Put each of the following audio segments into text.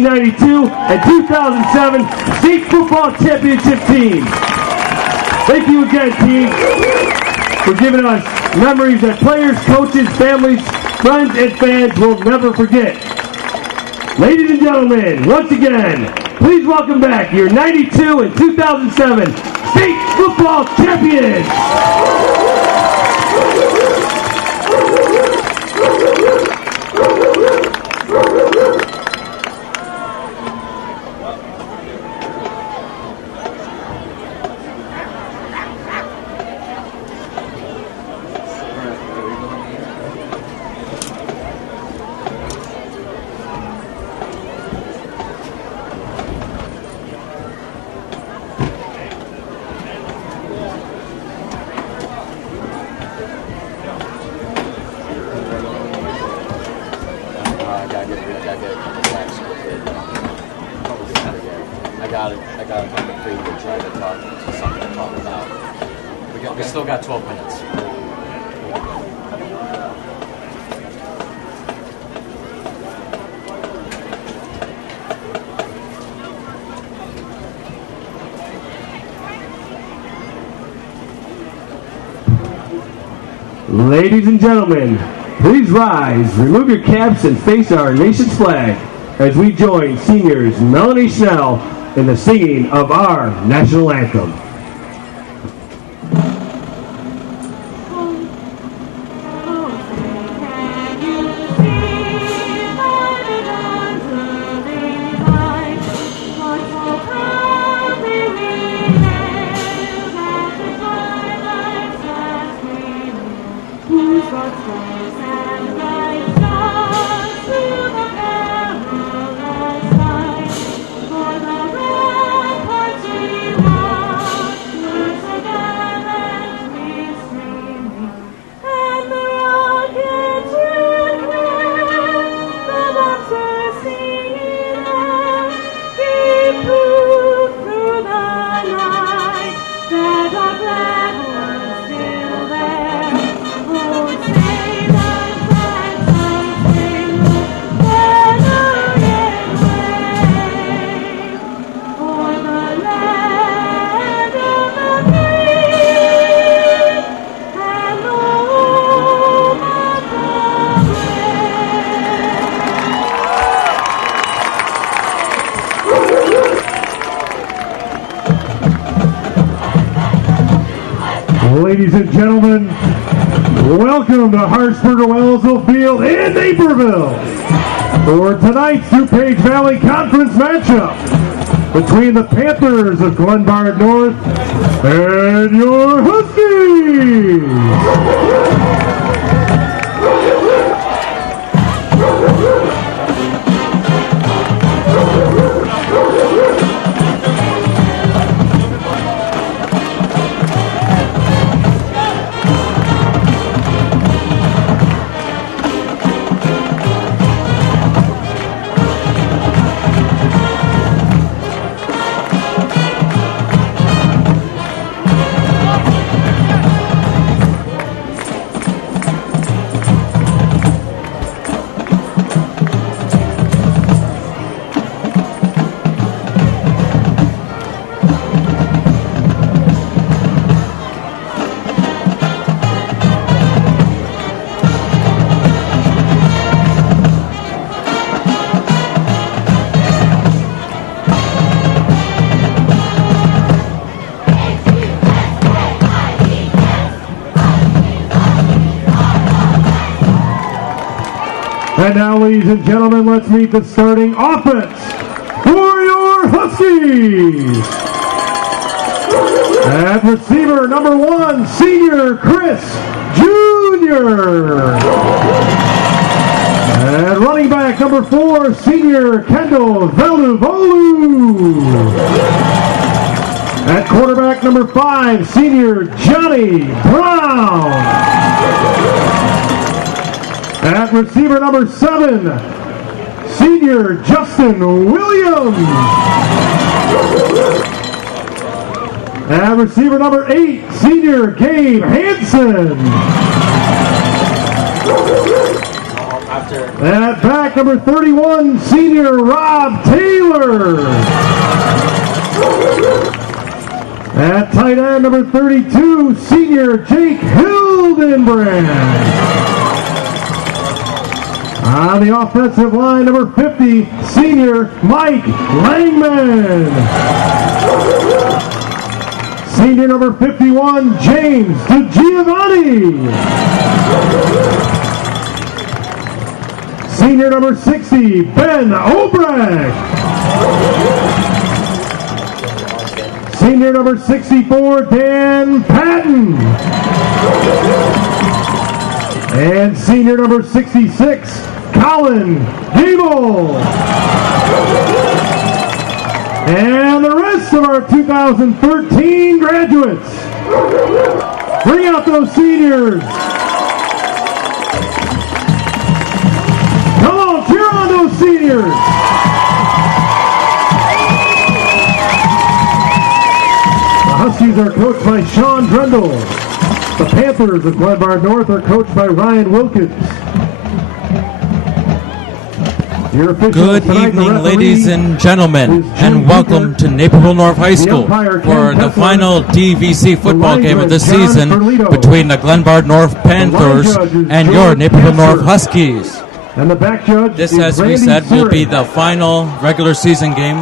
1992 and 2007 state football championship teams. Thank you again, team, for giving us memories that players, coaches, families, friends, and fans will never forget. Ladies and gentlemen, once again, please welcome back your 92 and 2007 state football champions. I got it on the preview, try to talk to something to talk about. We still got 12 minutes. Ladies and gentlemen, please rise, remove your caps, and face our nation's flag as we join seniors Melanie Snell in the singing of our national anthem. Ladies and gentlemen, welcome to Harshburger-Wellsville Field in Naperville for tonight's DuPage Valley Conference matchup between the Panthers of Glenbard North and your Huskies. And now, ladies and gentlemen, let's meet the starting offense for your Huskies. At receiver, number 1, senior Chris Jr. At running back, number 4, senior Kendall Veluvolu. At quarterback, number 5, senior Johnny Brown. At receiver number 7, senior Justin Williams. At receiver number 8, senior Gabe Hansen. At back, number 31, senior Rob Taylor. At tight end, number 32, senior Jake Hildenbrand. On the offensive line, number 50, senior Mike Langman. Senior number 51, James DiGiovanni. Senior number 60, Ben Obrecht. Senior number 64, Dan Patton. And senior number 66, Colin Gable. And the rest of our 2013 graduates. Bring out those seniors. Come on, cheer on those seniors. The Huskies are coached by Sean Drendel. The Panthers of Glenbard North are coached by Ryan Wilkins. Good evening, ladies and gentlemen, and welcome to Naperville North High School for the final DVC football game of the season between the Glenbard North Panthers and your Naperville North Huskies. And the back judge, this, as we said, will be the final regular season game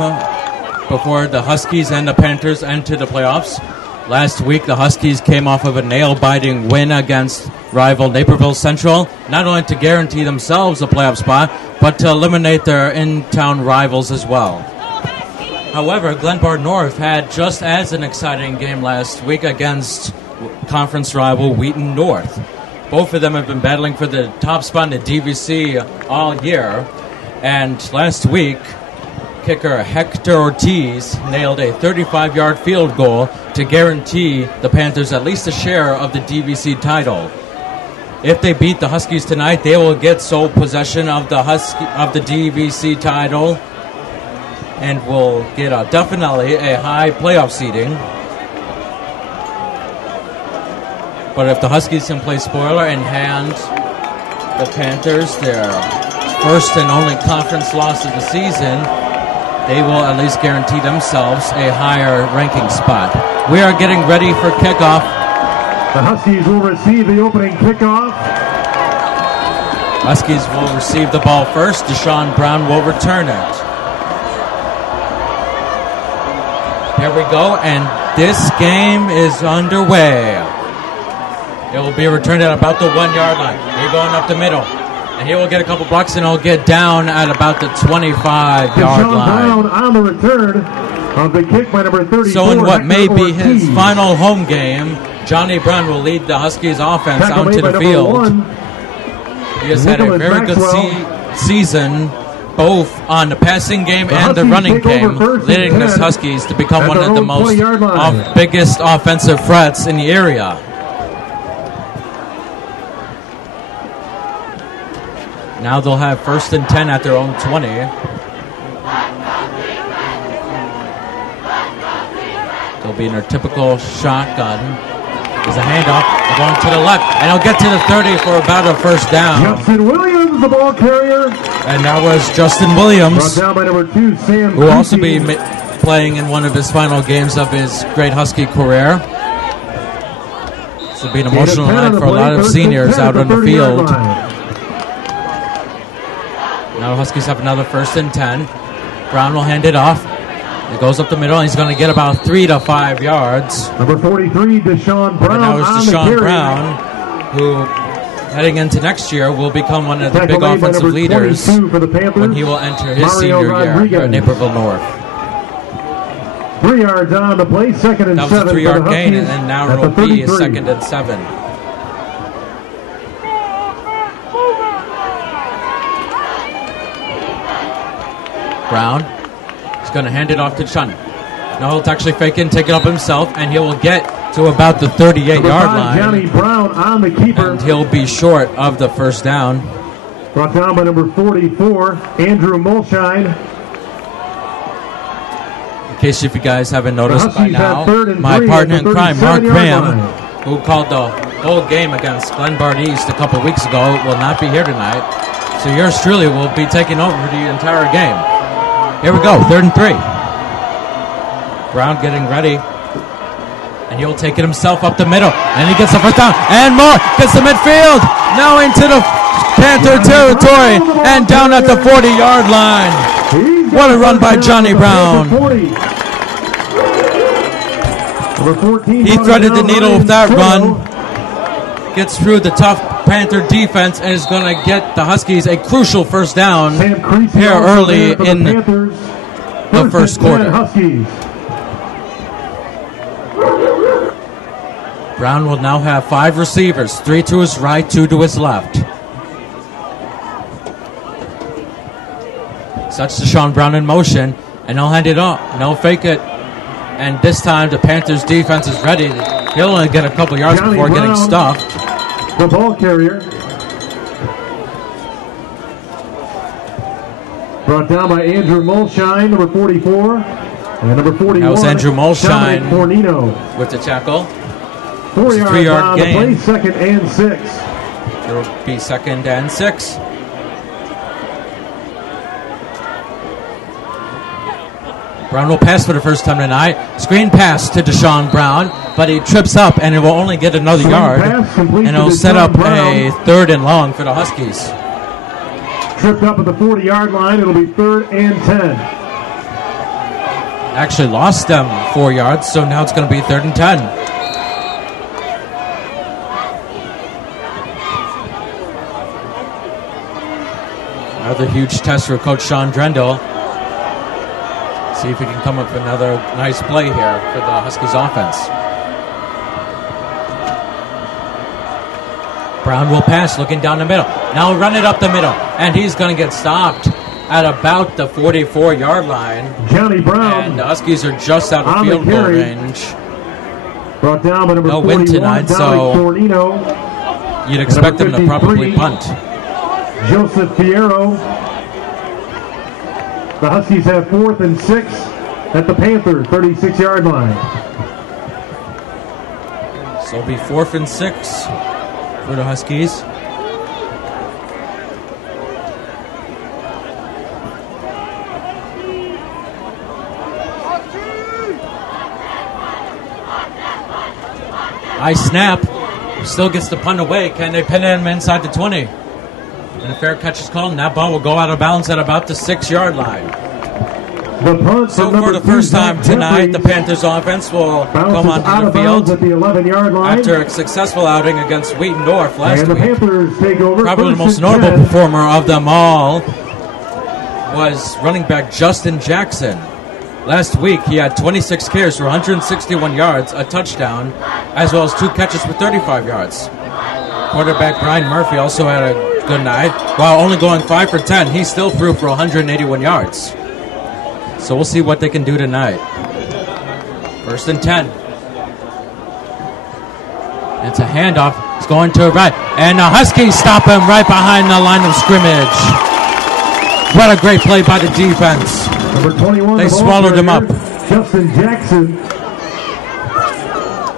before the Huskies and the Panthers enter the playoffs. Last week, the Huskies came off of a nail-biting win against rival Naperville Central, not only to guarantee themselves a playoff spot, but to eliminate their in-town rivals as well. However, Glenbard North had just as an exciting game last week against conference rival Wheaton North. Both of them have been battling for the top spot in the DVC all year, and last week, kicker Hector Ortiz nailed a 35-yard field goal to guarantee the Panthers at least a share of the DVC title. If they beat the Huskies tonight, they will get sole possession of the DVC title and will get definitely a high playoff seeding. But if the Huskies can play spoiler and hand the Panthers their first and only conference loss of the season, they will at least guarantee themselves a higher ranking spot. We are getting ready for kickoff. The Huskies will receive the opening kickoff. Huskies will receive the ball first. Deshaun Brown will return it. Here we go, and this game is underway. It will be returned at about the 1 yard line. Here going up the middle. And he will get a couple blocks, and he'll get down at about the 25-yard line. Brown on the return of the kick by number 34. So in what may be his final home game, Johnny Brown will lead the Huskies offense onto the field. He has had a very good season, both on the passing game and the running game, leading the Huskies to become one of the most biggest offensive threats in the area. Now they'll have 1st and 10 at their own 20. They'll be in their typical shotgun. There's a handoff. They're going to the left, and he'll get to the 30 for about a first down. Justin Williams, the ball carrier. And that was Justin Williams, brought down by number 2, Sam who will also be playing in one of his final games of his great Husky career. This will be an emotional night for a lot of seniors out on the field. Now the Huskies have another 1st and 10. Brown will hand it off. It goes up the middle, and he's going to get about 3 to 5 yards. Number 43, Deshaun Brown. And that was Deshaun Brown, who, heading into next year, will become one of the big offensive leaders when he will enter his senior year here at Naperville North. 3 yards on the play, 2nd and 7. That was a 3-yard gain, and now it will be 2nd and 7. Brown is going to hand it off to Chun. No, he'll actually fake it and take it up himself, and he will get to about the 38-yard line. Johnny Brown on the keeper. And he'll be short of the first down. Brought down by number 44, Andrew Mulshine. In case if you guys haven't noticed by now, my partner in crime, Mark Graham, who called the whole game against Glenbard East a couple weeks ago, will not be here tonight. So yours truly will be taking over the entire game. Here we go, 3rd and 3. Brown getting ready. And he'll take it himself up the middle. And he gets the first down. And more. Gets the midfield. Now into the Panther territory. And down at the 40-yard line. What a run by Johnny Brown. He threaded the needle with that run. Gets through the tough Panther defense and is going to get the Huskies a crucial first down here early in the first quarter. Brown will now have 5 receivers, 3 to his right, 2 to his left. Such Deshaun Brown in motion, and he'll hand it up. No fake it. And this time the Panthers defense is ready. He'll only get a couple yards before getting stuffed. The ball carrier. Brought down by Andrew Mulshine, number 44. And number 41. That was Andrew Mulshine with the tackle. 3-yard gain. 2nd and 6. There will be 2nd and 6. Brown will pass for the first time tonight. Screen pass to Deshaun Brown, but he trips up and it will only get another yard. And it'll set up a 3rd and long for the Huskies. Tripped up at the 40-yard line. It'll be 3rd and 10. Actually lost them 4 yards, so now it's going to be 3rd and 10. Another huge test for Coach Sean Drendel. See if he can come up with another nice play here for the Huskies offense. Brown will pass, looking down the middle. Now run it up the middle, and he's going to get stopped at about the 44-yard line. Johnny Brown. And the Huskies are just out of field goal range. Brought down by number no win tonight, so you'd expect them to probably punt. Joseph Fierro. The Huskies have 4th and 6 at the Panther 36-yard line. So it'll be 4th and 6 for the Huskies. High snap. Still gets the punt away. Can they pin him inside the 20? And a fair catch is called, and that ball will go out of bounds at about the 6-yard line. So for the first time tonight, the Panthers offense will come onto the field at the 11-yard line. After a successful outing against Wheatendorf last week. Panthers take over. Probably the most notable performer of them all was running back Justin Jackson. Last week, he had 26 carries for 161 yards, a touchdown, as well as 2 catches for 35 yards. Quarterback Brian Murphy also had a good night. While only going 5 for 10, he still threw for 181 yards. So we'll see what they can do tonight. 1st and 10. It's a handoff. It's going to the right. And the Huskies stop him right behind the line of scrimmage. What a great play by the defense. Number 21, they swallowed him up. Justin Jackson.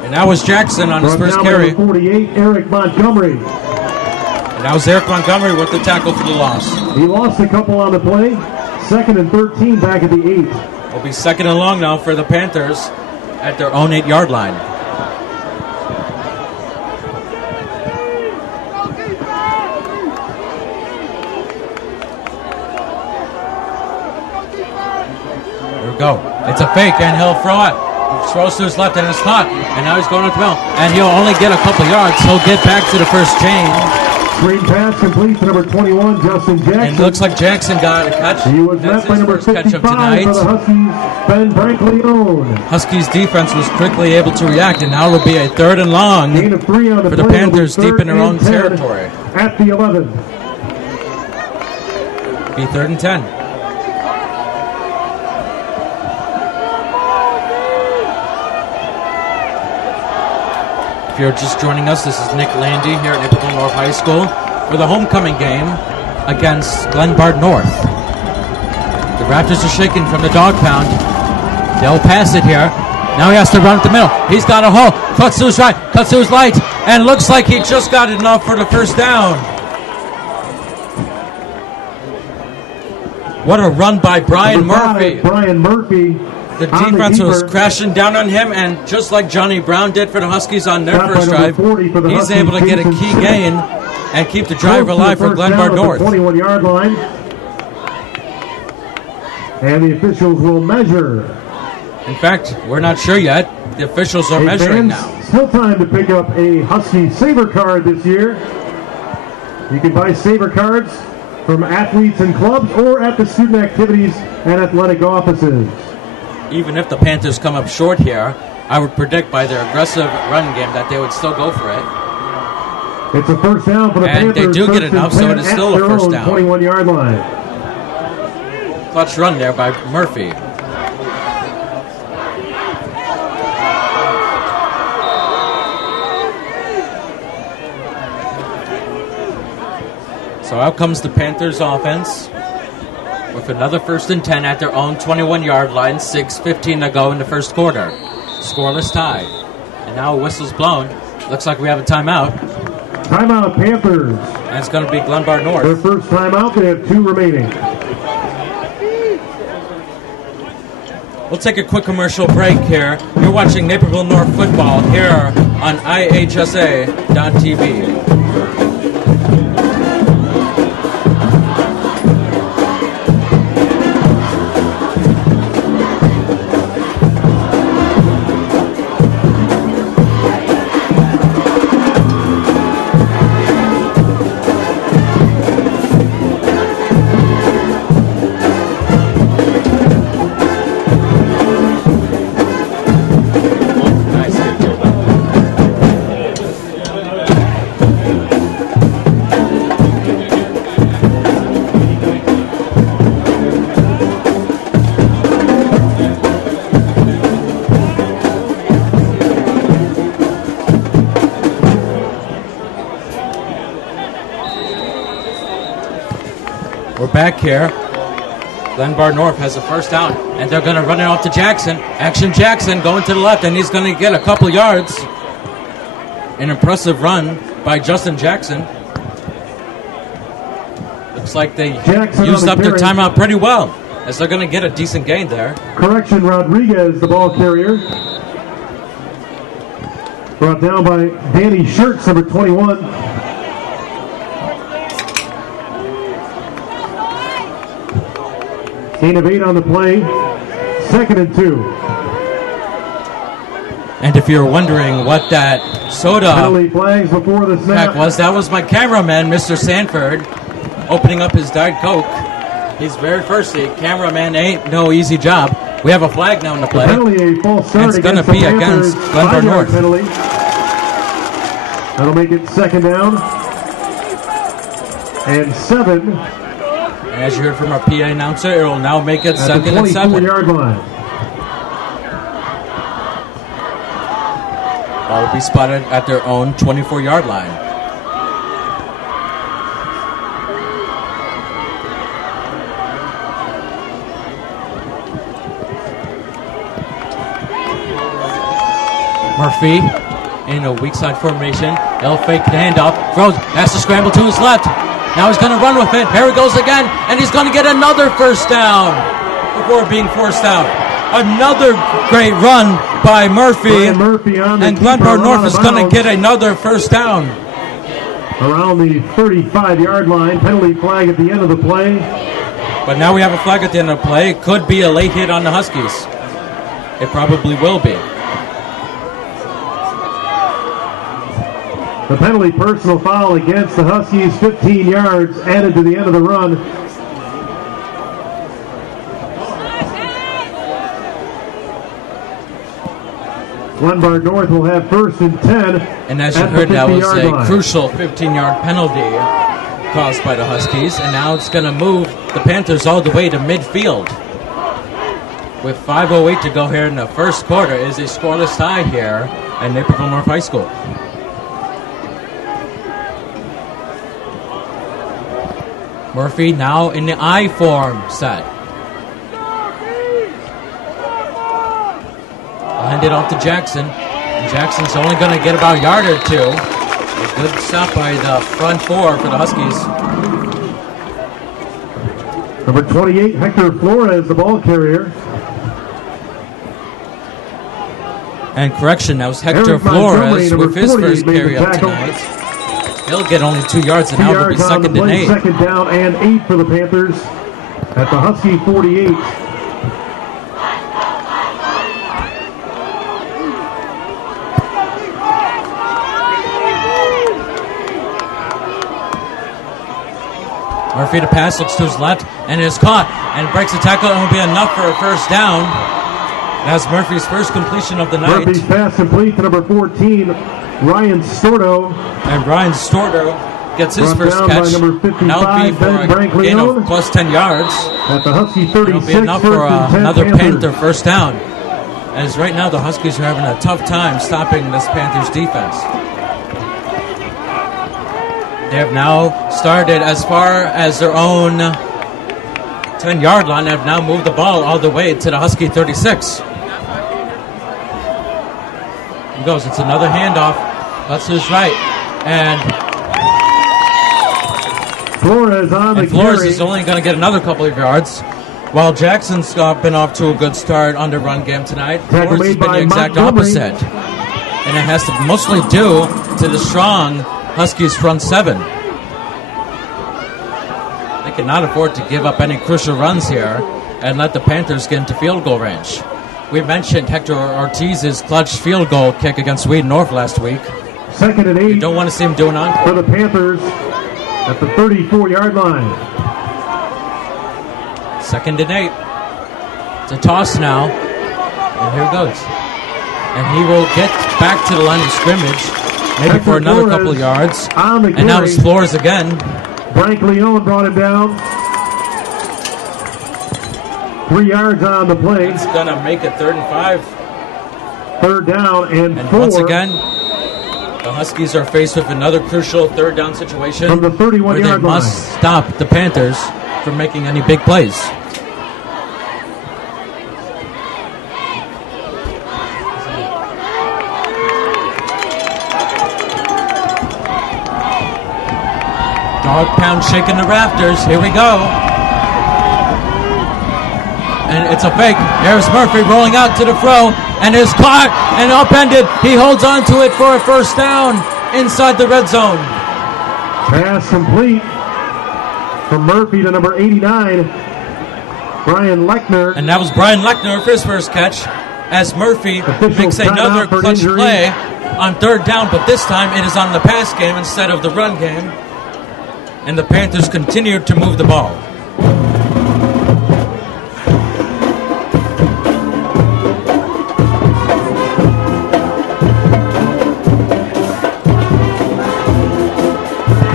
And that was Jackson on his first carry. 48, Eric Montgomery. And that was Eric Montgomery with the tackle for the loss. He lost a couple on the play. 2nd and 13 back at the 8. It'll be 2nd and long now for the Panthers at their own 8-yard line. There we go. It's a fake, and he'll throw it. He throws to his left, and it's caught. And now he's going up the middle. And he'll only get a couple yards. He'll get back to the first chain. Screen pass complete to number 21, Justin Jackson. And it looks like Jackson got a catch. He was met by number 55 for the Huskies, Ben Brankleone. Huskies defense was quickly able to react, and now it'll be a 3rd and long Gain of 3 on the for the Panthers deep in their own territory. At the 11. Be 3rd and 10. If you're just joining us, this is Nick Landy here at Naperville North High School for the homecoming game against Glenbard North. The Raptors are shaking from the dog pound. They'll pass it here. Now he has to run up the middle. He's got a hole. Cuts to his right, cuts to his light, and looks like he just got enough for the first down. What a run by Brian Murphy. Brian Murphy. The defense was crashing down on him, and just like Johnny Brown did for the Huskies on their first drive, he's able to get a key gain and keep the drive alive for Glenbard North. 21-yard line. And the officials will measure. In fact, we're not sure yet. The officials are measuring now. Still time to pick up a Husky Saver card this year. You can buy Saver cards from athletes and clubs or at the student activities and athletic offices. Even if the Panthers come up short here, I would predict by their aggressive run game that they would still go for it. It's a first down for the Panthers. And they do get enough, so it is still a first down. 21-yard line. Clutch run there by Murphy. So out comes the Panthers offense with another 1st and 10 at their own 21-yard line, 6:15 to go in the first quarter. Scoreless tie. And now a whistle's blown. Looks like we have a timeout. Timeout, Panthers. And it's going to be Glenbard North. Their first timeout, they have 2 remaining. We'll take a quick commercial break here. You're watching Naperville North football here on IHSA.TV. Back here, Glenbard North has a first down, and they're going to run it off to Jackson. Action Jackson going to the left, and he's going to get a couple yards. An impressive run by Justin Jackson. Looks like they used up their timeout pretty well, as they're going to get a decent gain there. Correction, Rodriguez, the ball carrier. Brought down by Danny Schertz, number 21. Gain of 8 on the play. 2nd and 2. And if you're wondering what that soda penalty flags before the snap was, that was my cameraman, Mr. Sanford, opening up his Diet Coke. He's very thirsty. Cameraman ain't no easy job. We have a flag now in the play. Penalty, a false start. It's going to be against Glenbard North. Penalty. That'll make it 2nd down. And 7. As you heard from our PA announcer, it will now make it 2nd and 7. 24-yard line. Ball will be spotted at their own 24-yard line. Murphy in a weak side formation. They'll fake the handoff. Throws, has to scramble to his left. Now he's going to run with it. Here he goes again, and he's going to get another first down before being forced out. Another great run by Murphy, and Glenbard North is going to get another first down. Around the 35-yard line, penalty flag at the end of the play. But now we have a flag at the end of the play. It could be a late hit on the Huskies. It probably will be. The penalty personal foul against the Huskies, 15 yards added to the end of the run. Glenbard North will have 1st and 10. And as you heard, that was a crucial 15-yard penalty caused by the Huskies. And now it's going to move the Panthers all the way to midfield. With 5:08 to go here in the first quarter, it is a scoreless tie here at Naperville North High School. Murphy now in the I form set. I'll hand it off to Jackson. And Jackson's only going to get about a yard or 2. A good stop by the front 4 for the Huskies. Number 28, Hector Flores, the ball carrier. And correction, that was Hector Flores with his first carry of tonight. He'll get only 2 yards, and now it'll be 2nd and 8. Second down and 8 for the Panthers at the Husky 48. Murphy to pass, looks to his left, and is caught, and breaks the tackle, and will be enough for a first down. That's Murphy's first completion of the night. Murphy's pass complete to number 14, Ryan Stordo. And Ryan Stordo gets his first catch. Now it'll be for a gain of plus 10 yards. At the Husky 36, it'll be enough for another Panther first down. As right now the Huskies are having a tough time stopping this Panthers defense. They have now started as far as their own 10-yard line and have now moved the ball all the way to the Husky 36. He goes. It's another handoff. That's his right. And Flores on the Flores carry. is only going to get another couple of yards. While Jackson's been off to a good start on the run game tonight, Flores has been the exact opposite. And it has to mostly due to the strong Huskies front seven. They cannot afford to give up any crucial runs here and let the Panthers get into field goal range. We mentioned Hector Ortiz's clutch field goal kick against Wheaton North last week. 2nd and 8. You don't want to see him doing on for the Panthers at the 34-yard line. 2nd and 8. It's a toss now. And here it goes. And he will get back to the line of scrimmage. Maybe for another couple of yards. And now it's Flores again. Frank Leon brought him down. 3 yards on the play. It's going to make it 3rd and 5. 3rd down and 4. Once again, the Huskies are faced with another crucial 3rd down situation. From the 31-yard line. They must stop the Panthers from making any big plays. Dog pound shaking the rafters. Here we go. And it's a fake. There's Murphy rolling out to the throw and is caught and upended. He holds on to it for a first down inside the red zone. Pass complete from Murphy to number 89, Brian Lechner. And that was Brian Lechner for his first catch as Murphy makes another clutch play on 3rd down, but this time it is on the pass game instead of the run game. And the Panthers continue to move the ball.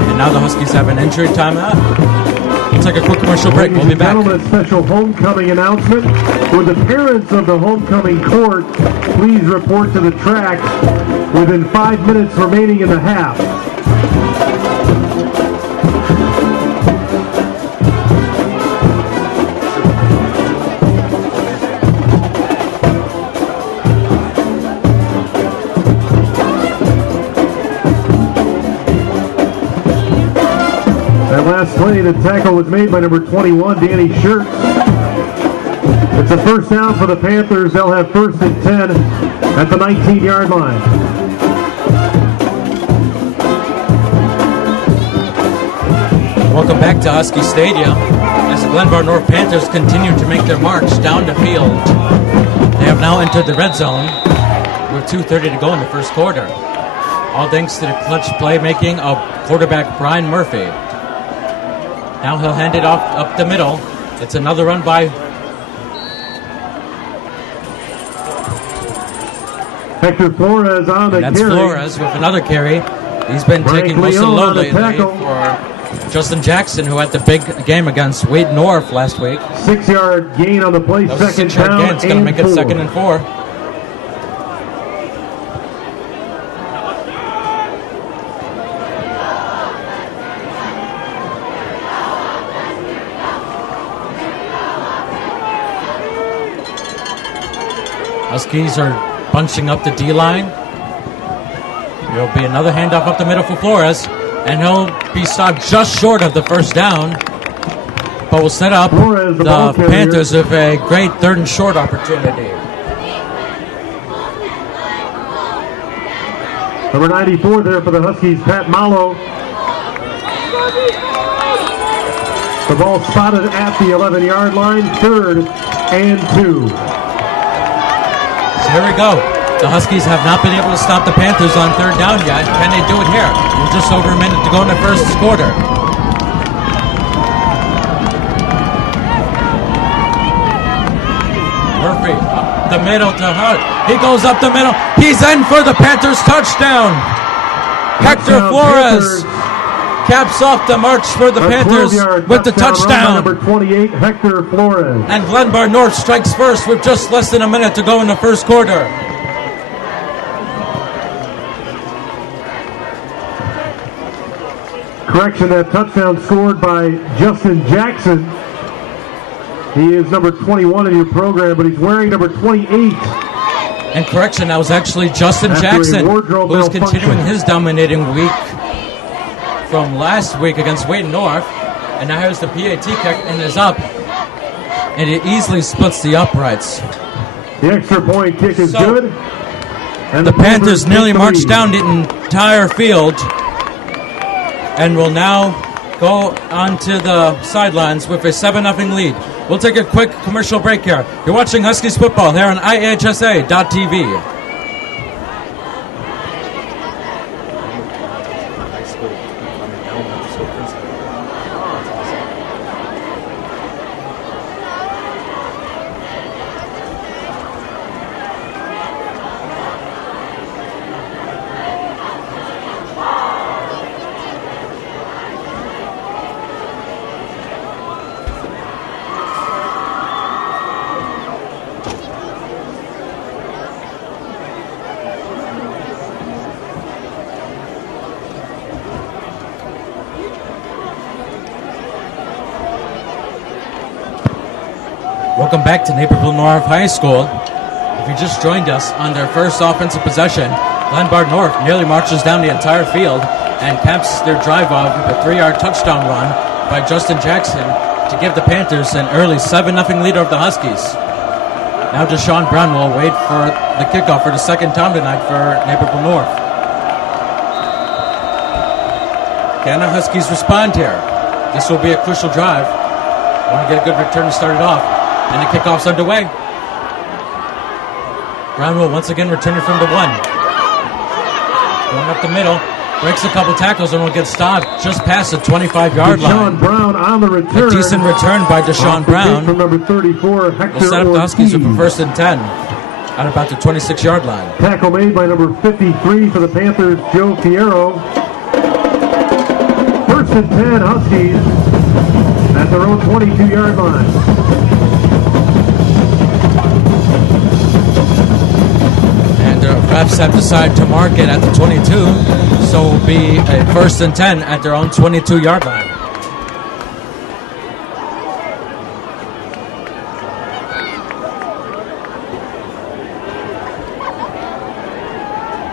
And now the Huskies have an injury timeout. Let's take a quick commercial break. We'll be back. A special homecoming announcement. Would the parents of the homecoming court please report to the track within 5 minutes remaining in the half? Last play, the tackle was made by number 21, Danny Schertz. It's a first down for the Panthers. They'll have 1st and 10 at the 19-yard line. Welcome back to Husky Stadium as the Glenbard North Panthers continue to make their march down the field. They have now entered the red zone with 2:30 to go in the first quarter. All thanks to the clutch playmaking of quarterback Brian Murphy. Now he'll hand it off up the middle. It's another run by Hector Flores on the carry. That's Flores with another carry. He's been taking most of the load lately for Justin Jackson, who had the big game against Wheaton North last week. 6-yard gain on the play. That was a 6-yard gain. It's going to make it 2nd and 4. Huskies are bunching up the D-line. There'll be another handoff up the middle for Flores, and he'll be stopped just short of the first down. but will set up Flores, the ball the carrier. Panthers with a great 3rd and short opportunity. Number 94 there for the Huskies, Pat Malo. The ball spotted at the 11-yard line, 3rd and 2. So here we go. The Huskies have not been able to stop the Panthers on 3rd down yet. Can they do it here? With just over a minute to go in the first quarter. Murphy, up the middle to Hart. He goes up the middle. He's in for the Panthers touchdown. Hector Flores caps off the march for the Panthers with the touchdown. Number 28, Hector Flores. And Glenbard North strikes first with just less than a minute to go in the first quarter. Correction, that touchdown scored by Justin Jackson. He is number 21 in your program, but he's wearing number 28. And correction, that was actually Justin After Jackson, a who wardrobe was malfunction. continuing his dominating week from last week against Wayne North. And now here's the PAT kick and is up. And it easily splits the uprights. The extra point kick is So, good. And The Panthers take nearly the marched lead. down the entire field and will now go onto the sidelines with a 7-0 lead. We'll take a quick commercial break here. You're watching Huskies football here on IHSA.tv. High school, elementary school principal. That's awesome. Welcome back to Naperville North High School. If you just joined us on their first offensive possession, Glenbard North nearly marches down the entire field and caps their drive off with a 3-yard touchdown run by Justin Jackson to give the Panthers an early 7-0 lead over the Huskies. Now Deshaun Brown will wait for the kickoff for the second time tonight for Naperville North. Can the Huskies respond here? This will be a crucial drive. Want to get a good return to start it off. And the kickoff's underway. Brown will once again return it from the 1. Going up the middle. Breaks a couple tackles and will get stopped just past the 25-yard line. Deshaun Brown on the return. A decent return by Deshaun Brown. From number 34, Hector Will set up the Huskies with a Ortiz. 1st and 10 at about the 26-yard line. Tackle made by number 53 for the Panthers, Joe Fierro. 1st and 10, Huskies at their own 22-yard line. And the refs have decided to mark it at the 22, so it will be a 1st and 10 at their own 22-yard line.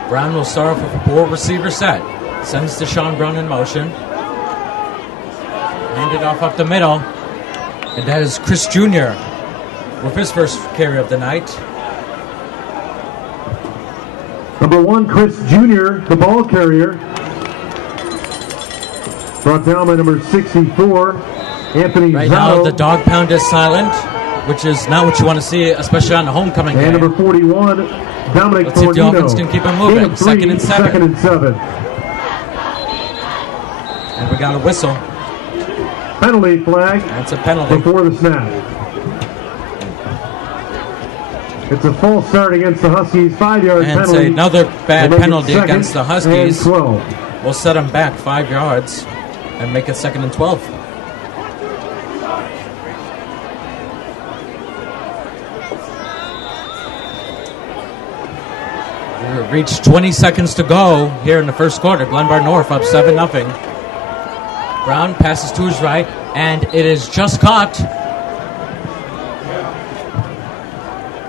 Brown will start off with a 4-receiver set. Sends Deshaun Brown in motion. Hand it off up the middle. And that is Chris Jr. with his first carry of the night. Number 1, Chris Jr., the ball carrier. Brought down by number 64, Anthony Right Zotto. now, the dog pound is silent, which is not what you want to see, especially on the homecoming And game. number 41, Dominic Let's see if the Fornino. offense can keep it moving. Gain of 3, 2nd and 7. 2nd and 7. And we got a whistle. Penalty flag That's a penalty. before the snap. It's a false start against the Huskies, 5-yard And penalty. another bad We'll make it penalty 2nd against the and Huskies. 12. We'll set them back 5 yards and make it 2nd and 12. We've reached 20 seconds to go here in the first quarter. Glenbard North up 7-0. Brown passes to his right, and it is just caught.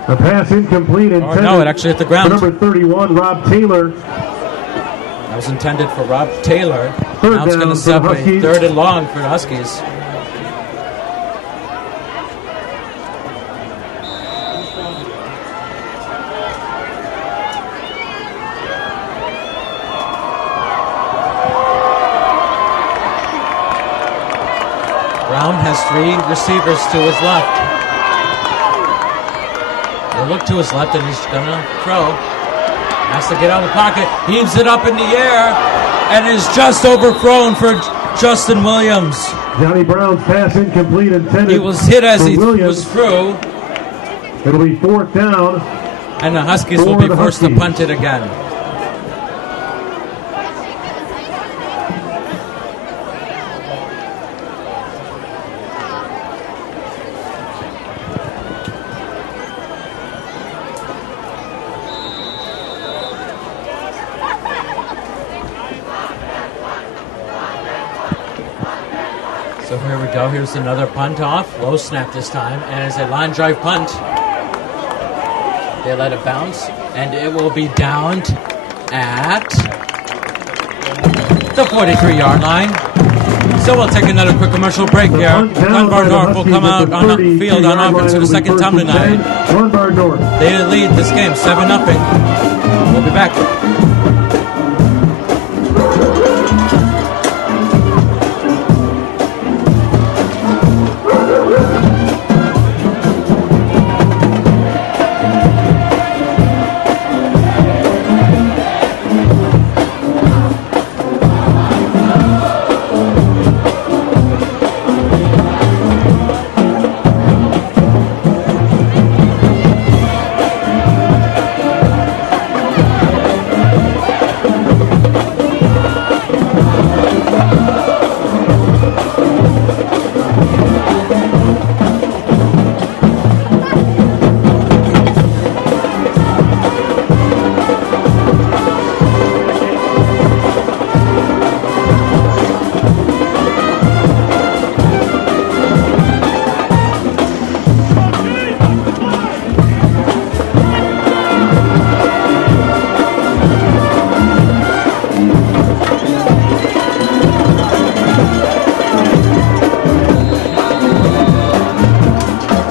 The pass incomplete intended no, it actually hit the ground. for number 31, Rob Taylor. That was intended for Rob Taylor. Third Now it's going down to set for up the a Huskies. 3rd and long for the Huskies. has three receivers to his left. He'll look to his left and he's gonna throw. Has to get out of the pocket. Heaves it up in the air and is just overthrown for Justin Williams. Johnny Brown's pass incomplete intended. He was hit as he Williams. was through. It'll be 4th down. And the Huskies will be forced to punt it again. So here we go. Here's another punt off. Low snap this time. And it's a line drive punt. They let it bounce. And it will be downed at the 43-yard line. So we'll take another quick commercial break here. Glenbard North will come out on the field on offense for the second time tonight. Glenbard North. They lead this game 7-0. We'll be back.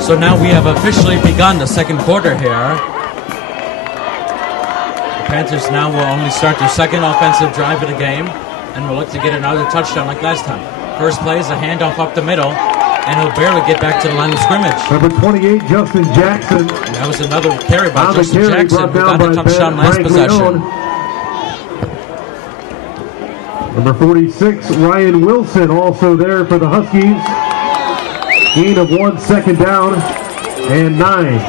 So now we have officially begun the second quarter here. The Panthers now will only start their second offensive drive of the game and will look to get another touchdown like last time. First play is a handoff up the middle, and he'll barely get back to the line of scrimmage. Number 28, Justin Jackson. And that was another carry by Justin Jackson, who got the touchdown last possession. Number 46, Ryan Wilson, also there for the Huskies. Gain of 1, second down, and 9.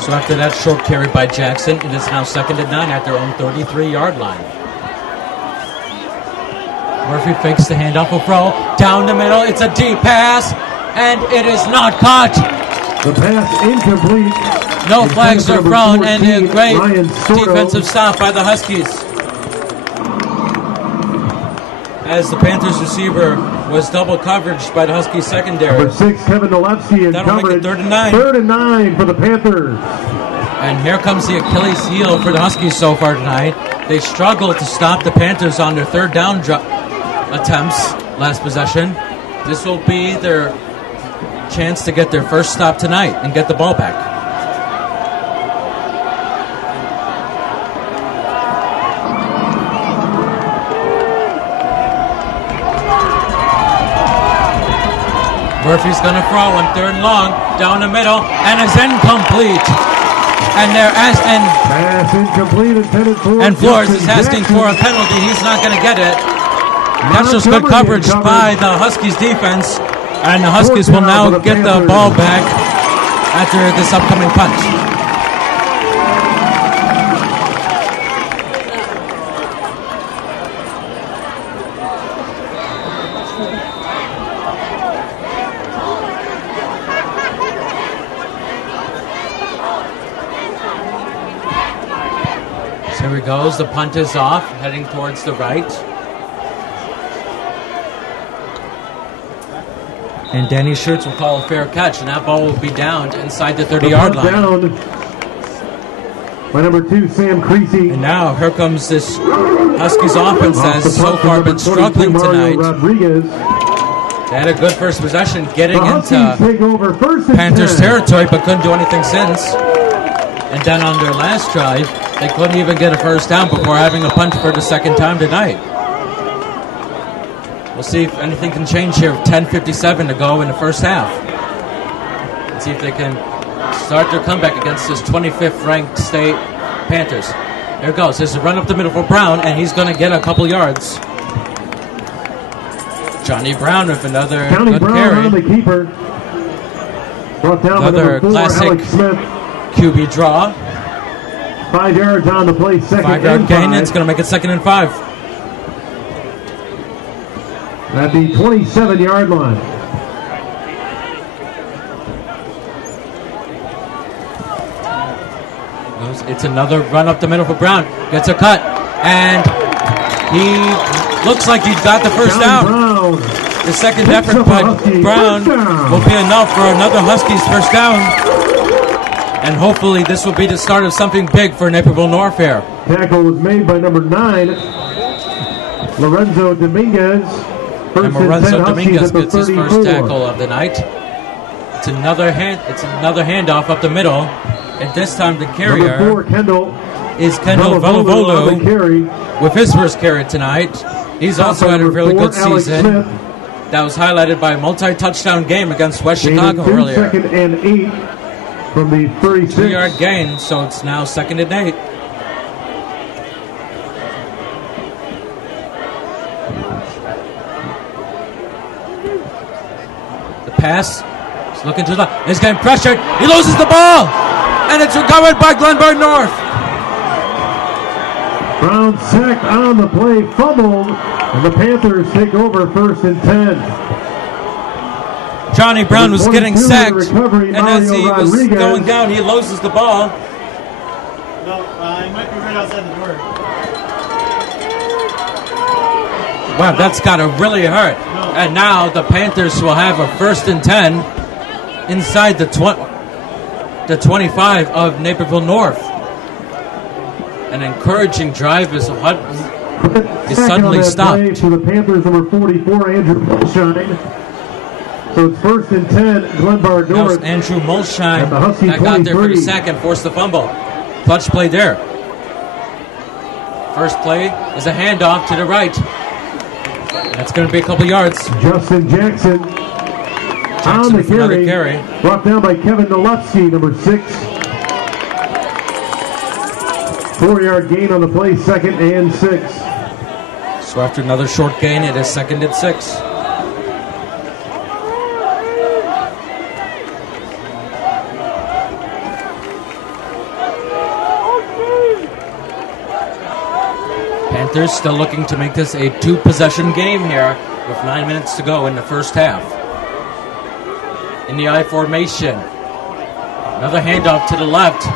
So after that short carry by Jackson, it is now 2nd and 9 at their own 33-yard line. Murphy fakes the handoff, will throw down the middle. It's a deep pass, and it is not caught. The pass incomplete. No flags are thrown, and a great defensive stop by the Huskies. As the Panthers receiver was double coverage by the Huskies secondary. Number 6, Kevin Nolewski in That'll coverage. make it 3rd and 9. 3rd and 9 for the Panthers. And here comes the Achilles heel for the Huskies so far tonight. They struggled to stop the Panthers on their third down attempts last possession. This will be their chance to get their first stop tonight and get the ball back. Murphy's gonna throw on 3rd and long, down the middle, and it's incomplete. And they're asking, pass incomplete, intended for and Flores is asking for a penalty. He's not gonna get it. That's just good coverage by the Huskies defense. And the Huskies will now get the ball back after this upcoming punt. So here he goes. The punt is off, heading towards the right. And Danny Schurtz will call a fair catch, and that ball will be downed inside the 30-yard line. Down by number 2, Sam Creasy. And now here comes this Huskies offense that has so far been struggling tonight. Rodriguez. They had a good first possession getting The Huskies into take over first and Panthers 10. territory, but couldn't do anything since. And then on their last drive, they couldn't even get a first down before having a punt for the second time tonight. We'll see if anything can change here. 10:57 to go in the first half. Let's see if they can start their comeback against this 25th ranked state Panthers. There it goes. There's a run up the middle for Brown, and he's going to get a couple yards. Johnny Brown with another County good Brown carry. on the keeper. Brought down by Another number 4, classic Alex Smith. QB draw. 5 yards on the play, second 5-yard and gain. 5. It's going to make it 2nd and 5. At the 27-yard line. It's another run up the middle for Brown. Gets a cut. And he looks like he's got the first down. Brown. The second effort by Brown will be enough for another Huskies first down. And hopefully this will be the start of something big for Naperville North here. Tackle was made by number 9, Lorenzo Dominguez. And Lorenzo Dominguez gets his first tackle of the night. It's another handoff up the middle. And this time the carrier Number 4, Kendall. is Kendall Velovolu with his first carry tonight. He's also had a really good season. That was highlighted by a multi-touchdown game against West Chicago earlier. 2nd and 8 from the 36. 2-yard gain, so it's now 2nd and 8. The pass is looking to the left. He's getting pressured. He loses the ball, and it's recovered by Glenbard North. Brown sacked on the play, fumbled, and the Panthers take over 1st and 10. Johnny Brown was getting sacked, recovery, and as he was Rodriguez. going down, he loses the ball. No, he might be right outside the door. Wow, that's got to really hurt. And now the Panthers will have a 1st and 10 inside the 25 of Naperville North. An encouraging drive as Hutton is suddenly stopped. For the Panthers, number 44, Andrew Mulshine. So it's 1st and 10, Glenbard That was North. Andrew Mulshine the Husky that got there for the 23. sack and forced the fumble. Clutch play there. First play is a handoff to the right. That's going to be a couple yards. Justin Jackson on the with another carry. Brought down by Kevin Noletsky, number 6. 4-yard gain on the play, 2nd and 6. So after another short gain, it is 2nd and 6. Panthers still looking to make this a 2-possession game here with 9 minutes to go in the first half. In the I formation. Another handoff to the left.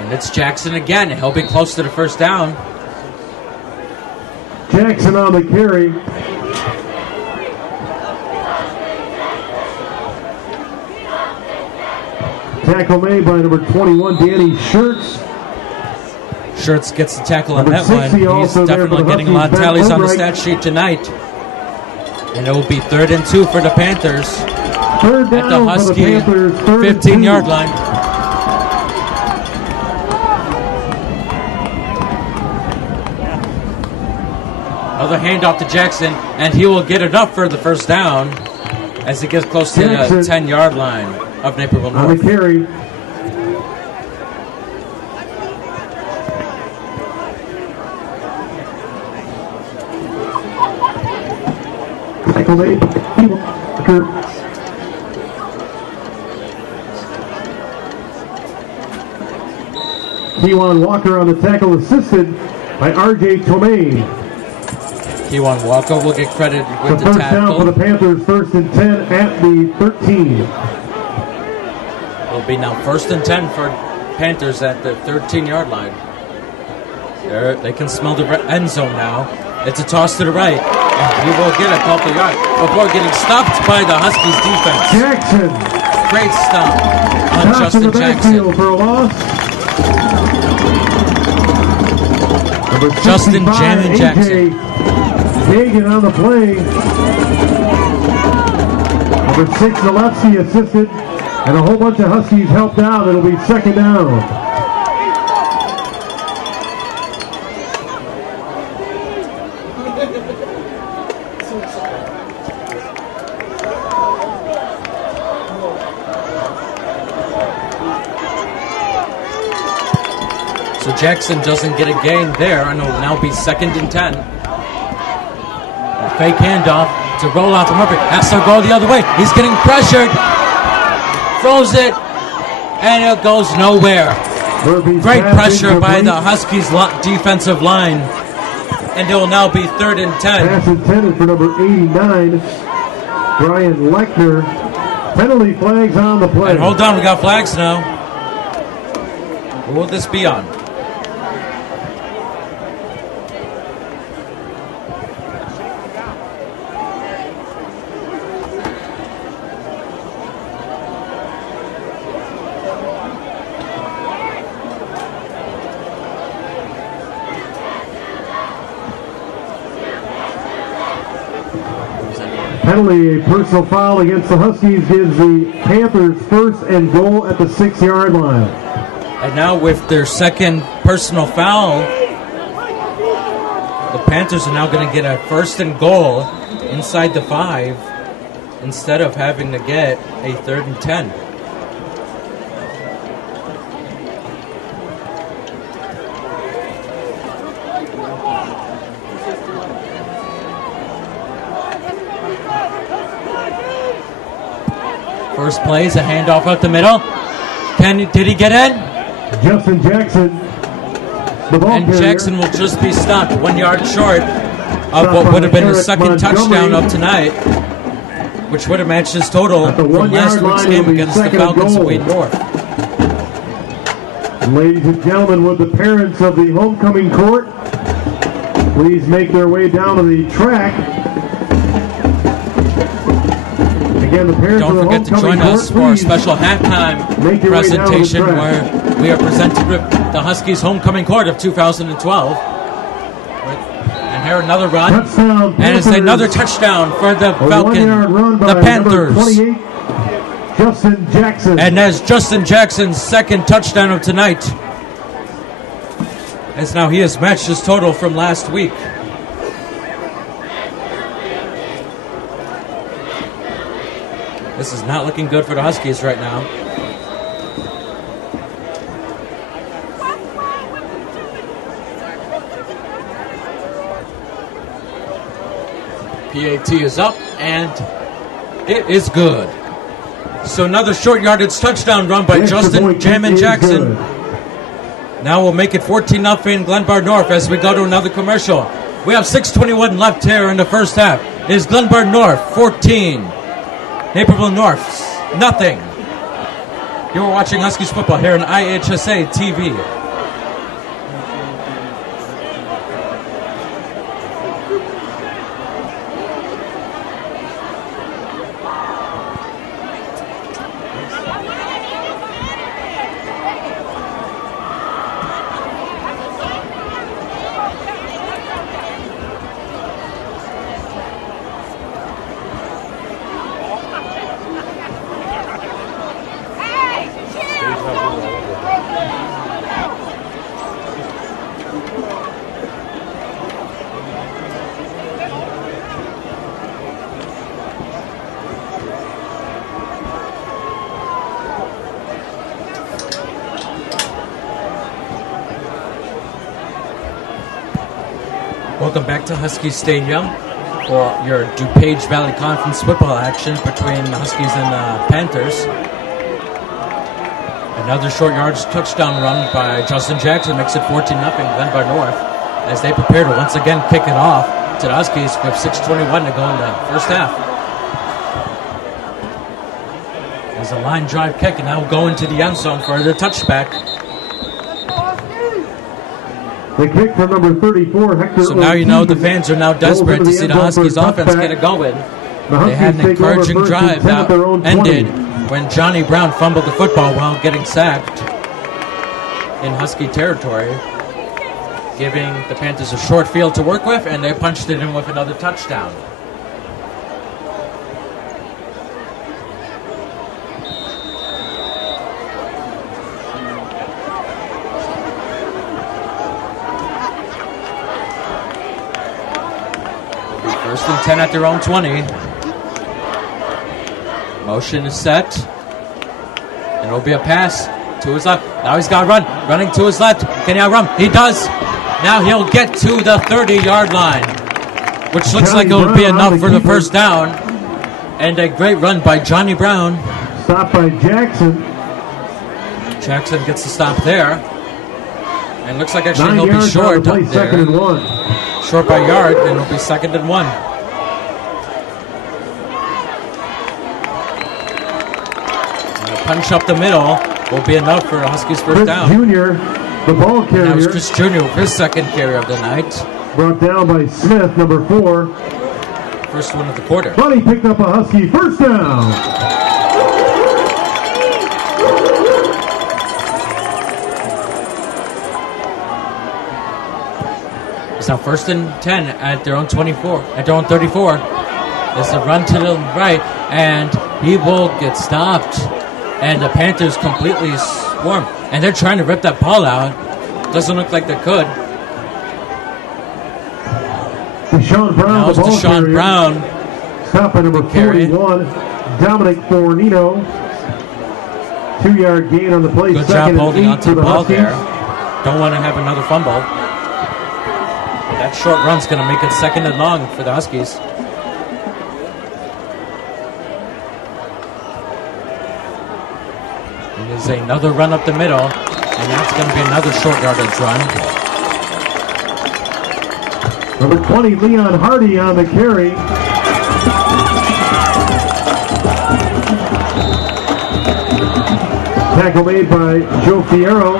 And it's Jackson again. He'll be close to the first down. Jackson on the carry. Tackle made by number 21, Danny Schertz. Schertz gets the tackle on Number that 60 one. He's also there definitely for the getting a lot of Huskies, tallies on the Ben stat sheet tonight. And it will be 3rd and 2 for the Panthers Third at the down for the Husky Panthers. 3rd and 15-yard 2. line. Another handoff to Jackson, and he will get it up for the first down as he gets close to the Jackson 10-yard line of Naperville On the North. carry. Tackle made. Kewan Walker on the tackle, assisted by R.J. Tomei. Kewan Walker will get credit The with the first down for the tackle. Panthers, 1st and 10 at the 13. It'll be now 1st and 10 for Panthers at the 13-yard line. They can smell the end zone now. It's a toss to the right, and he will get a couple yards before getting stopped by the Huskies defense. Jackson. Great stop on Toss in the Justin Jackson. backfield for a loss. Number Justin 65, Jamin AJ Jackson. Hagan on the play. Number 6, Zalewski assisted, and a whole bunch of Huskies helped out. It'll be second down. So Jackson doesn't get a gain there, and it'll now be 2nd and 10. A fake handoff to roll out to Murphy. Has to go the other way. He's getting pressured. Throws it, and it goes nowhere. Great pressure by the Huskies defensive line, and it will now be 3rd and 10. Pass intended for number 89, Brian Lechner. Penalty flags on the play. And hold on, we got flags now. What will this be on? Penalty, a personal foul against the Huskies gives the Panthers 1st and goal at the 6-yard line. And now with their 2nd personal foul, the Panthers are now going to get a 1st and goal inside the 5 instead of having to get a 3rd and 10. First play is a handoff up the middle. Did he get in? Justin Jackson. The ball and carrier. Jackson will just be stopped 1 yard short of what would have been his 2nd touchdown of tonight, which would have matched his total from last week's game against the Falcons of Wade North. Ladies and gentlemen, would the parents of the homecoming court please make their way down to the track? Again, the parents Don't of the forget to join us for a special halftime presentation where we are presented with the Huskies homecoming court of 2012. And here another run. Touchdown, and it's another touchdown for the Falcons, the Panthers. Justin Jackson. And that's Justin Jackson's 2nd touchdown of tonight. As now he has matched his total from last week. This is not looking good for the Huskies right now. PAT is up, and it is good. So another short yardage touchdown run by Justin Jammin Jackson. Now we'll make it 14-0 Glenbard North as we go to another commercial. We have 6:21 left here in the first half. It is Glenbard North 14. Naperville North, nothing. You are watching Huskies football here on IHSA TV. Welcome back to Huskies Stadium for your DuPage Valley Conference football action between the Huskies and the Panthers. Another short yardage touchdown run by Justin Jackson makes it 14-0 Glenbard North as they prepare to once again kick it off to the Huskies with 6:21 to go in the first half. There's a line drive kick and now go into the end zone for the touchback. The kick for number 34, Hector. So now you know the fans are now desperate to see the Huskies offense get it going. They had an encouraging drive that ended when Johnny Brown fumbled the football while getting sacked in Husky territory, giving the Panthers a short field to work with, and they punched it in with another touchdown. First and 10 at their own 20. Motion is set. And it'll be a pass to his left. Now he's got to run. Running to his left. Can he outrun? He does. Now he'll get to the 30-yard line, which looks like it'll be enough for the first down. And a great run by Johnny Brown. Stopped by Jackson. Jackson gets the stop there. And looks like actually he'll be short up there. Second and 1. Short by yard, and it'll be 2nd and 1. And a punch up the middle will be enough for a Huskies first down. Jr., the ball carrier. That was Chris Jr. with his 2nd carry of the night. Brought down by Smith, number 4. First one of the quarter. Buddy picked up a Husky first down. It's now 1st and 10 at their own 24, at their own 34. There's a run to the right, and he will get stopped. And the Panthers completely swarm. And they're trying to rip that ball out. Doesn't look like they could. Deshaun Brown, now it's the ball Deshaun carrier. Brown. Stop by number 41, Dominic Fornino. 2-yard gain on the play. Good Second job holding and 8 onto for the the ball Huskies. there. Don't want to have another fumble. That short run's going to make it 2nd and long for the Huskies. And there's another run up the middle, and that's going to be another short yardage run. Number 20, Leon Hardy on the carry. Tackle made by Joe Fierro.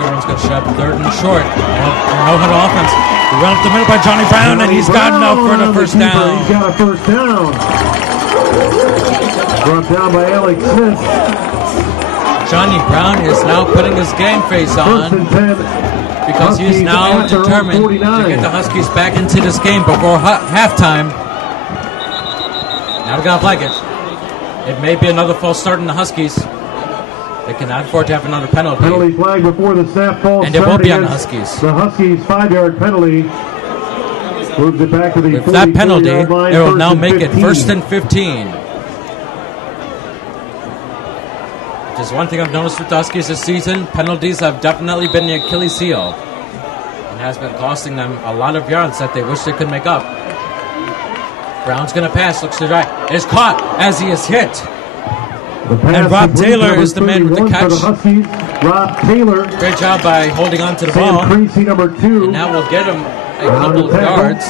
Everyone's got shot 3rd and short. No-huddle offense. The run up the middle by Johnny Brown, and he's got enough for the first down. He's got a first down. Brought down by Alex Smith. Johnny Brown is now putting his game face on. 1st and 10. Because he is now determined to get the Huskies back into this game before halftime. Not gonna like it. It may be another false start in the Huskies. They cannot afford to have another penalty. Penalty flag before the snap falls. And it will be on the Huskies. The Huskies 5-yard penalty moves it back to the With that penalty, it line, will now make 15. it 1st and 15. Just one thing I've noticed with the Huskies this season, penalties have definitely been the Achilles heel. It has been costing them a lot of yards that they wish they could make up. Brown's going to pass, looks to the right. It's caught as he is hit. And Rob Taylor is the man with the catch. Huskies, Rob Taylor. Great job by holding on to the ball. Creasy, number 2. And now we'll get him a couple of yards.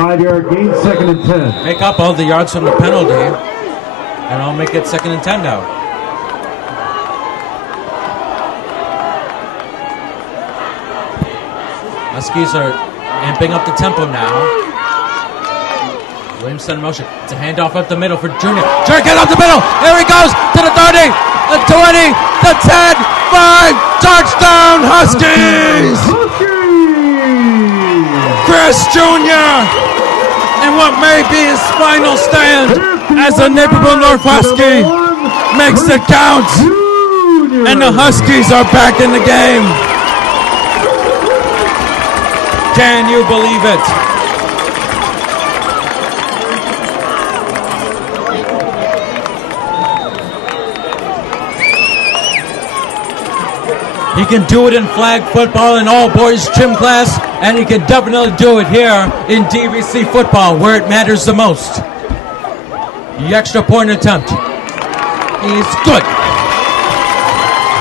5-yard gain, 2nd and 10. Make up all the yards from the penalty. And I'll make it 2nd and 10 now. Huskies are amping up the tempo now. Williamson in motion. It's a handoff up the middle for Junior. Junior, get up the middle. There he goes to the 30, the 20, the 10, 5. Touchdown, Huskies! Chris Jr. in what may be his final stand as a Naperville North Husky makes it count. And the Huskies are back in the game. Can you believe it? He can do it in flag football in all boys gym class, and he can definitely do it here in DVC football where it matters the most. The extra point attempt is good.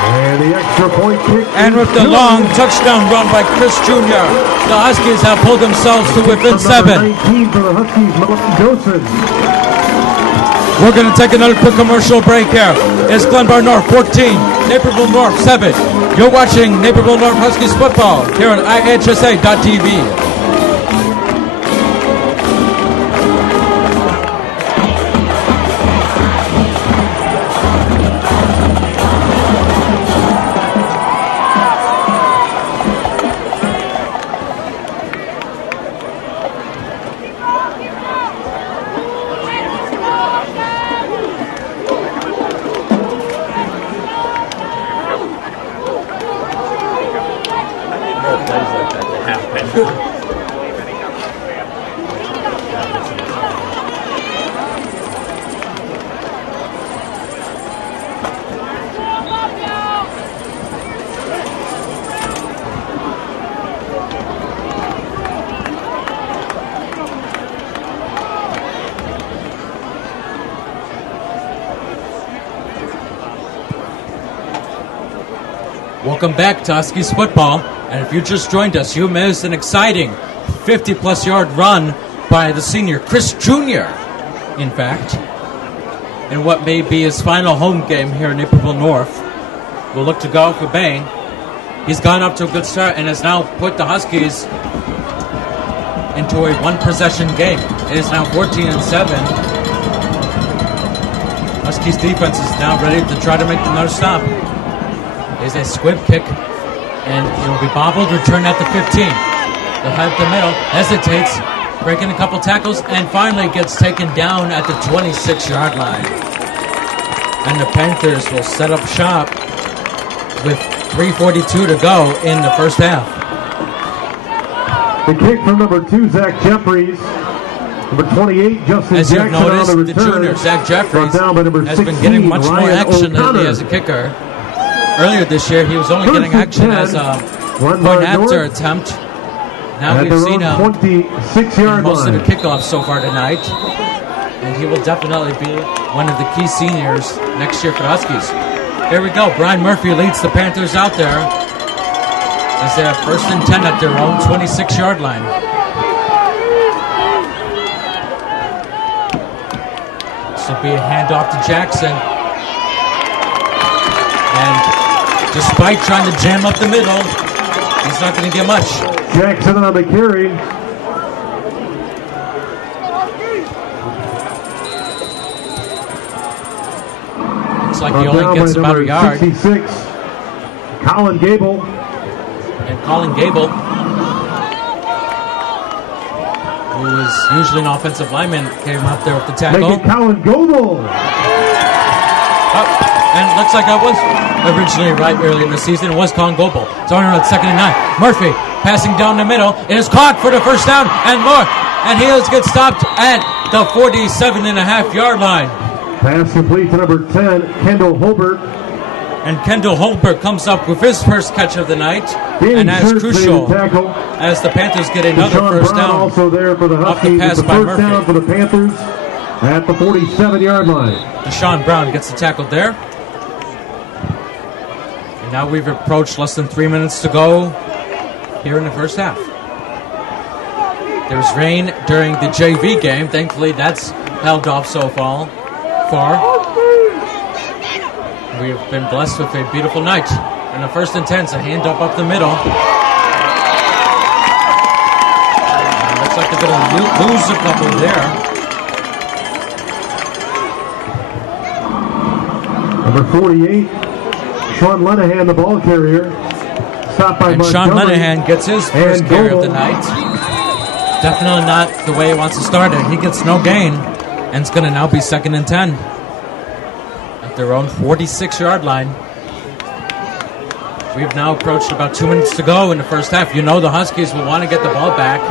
And the extra point kick. And with the long touchdown run by Chris Jr., the Huskies have pulled themselves to within 7. 19 for the Huskies, Joseph. We're going to take another quick commercial break here. It's Glenbard North 14, Naperville North 7. You're watching Naperville North Huskies football here on IHSA.tv. Welcome back to Huskies football. And if you just joined us, you missed an exciting 50-plus yard run by the senior, Chris Jr., in fact, in what may be his final home game here in Naperville North. Will look to go off a bang. He's gone up to a good start and has now put the Huskies into a one-possession game. It is now 14-7. Huskies defense is now ready to try to make another stop. Is a squib kick, and it will be bobbled, returned at the 15. They'll have the middle, hesitates, breaking a couple tackles, and finally gets taken down at the 26-yard line. And the Panthers will set up shop with 3:42 to go in the first half. The kick from number 2, Zach Jeffries. Number 28, Justin As Jackson you've noticed, on the the return. junior, Zach Jeffries, Down by number has 16, been getting much more Ryan action O'Connor. lately as a kicker. Earlier this year, he was only getting action as a point-after attempt. Now we've seen him 26-yard most of line. the kickoffs so far tonight. And he will definitely be one of the key seniors next year for the Huskies. Here we go. Brian Murphy leads the Panthers out there as they have 1st and 10 at their own 26-yard line. This will be a handoff to Jackson. And despite trying to jam up the middle, he's not going to get much. Jackson on the carry. Looks like he only gets about a yard. 66, Colin Gable. And Colin Gable, who is usually an offensive lineman, came up there with the tackle. Making Colin Gable. And it looks like I was originally right early in the season. It was Colin Gable. It's on at 2nd and 9. Murphy passing down the middle. It is caught for the first down and more. And Heels gets stopped at the 47.5-yard line. Pass complete to number 10, Kendall Holbert. And Kendall Holbert comes up with his first catch of the night. And that's crucial as the Panthers get another Deshaun first Brown down. Also there for the Off the Huskies. pass It's the by first Murphy. down for the Panthers at the 47-yard line. Deshaun Brown gets the tackle there. And now we've approached less than 3 minutes to go here in the first half. There's rain during the JV game. Thankfully, that's held off so far. We've been blessed with a beautiful night. And the 1st and 10, a hand up the middle. And looks like they're going to lose a couple there. Number 48, Sean Lenahan, the ball carrier. Stopped by And Sean Montgomery. Lenahan gets his first And carry of the Gable. night. Definitely not the way he wants to start it. He gets no gain, and it's going to now be 2nd and 10 at their own 46-yard line. We've now approached about 2 minutes to go in the first half. You know the Huskies will want to get the ball back,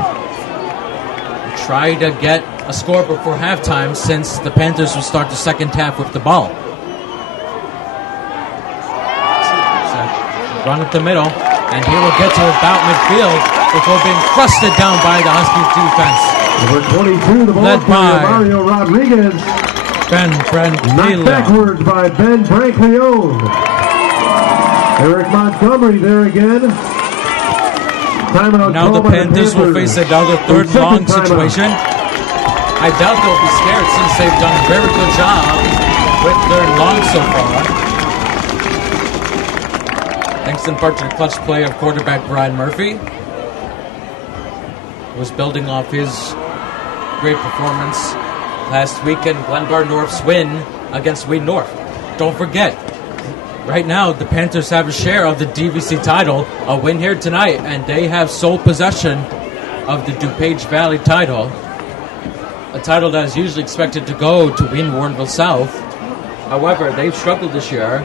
try to get a score before halftime, since the Panthers will start the second half with the ball. So, run up the middle, and he will get to about midfield before being thrusted down by the Huskies defense. Number 22, the ball Led carrier, by Mario Rodriguez. Ben Knocked Branquillo. backwards by Ben Branquillo. Eric Montgomery there again. Timeout Now the call by Panthers will face another Their 3rd second long timeout. situation. I doubt they'll be scared since they've done a very good job with 3rd long so far. Thanks in part to the clutch play of quarterback Brian Murphy, who was building off his great performance last week in Glenbard North's win against Wheaton North. Don't forget, right now the Panthers have a share of the DVC title, a win here tonight, and they have sole possession of the DuPage Valley title, a title that is usually expected to go to Wheaton Warrenville South. However, they've struggled this year,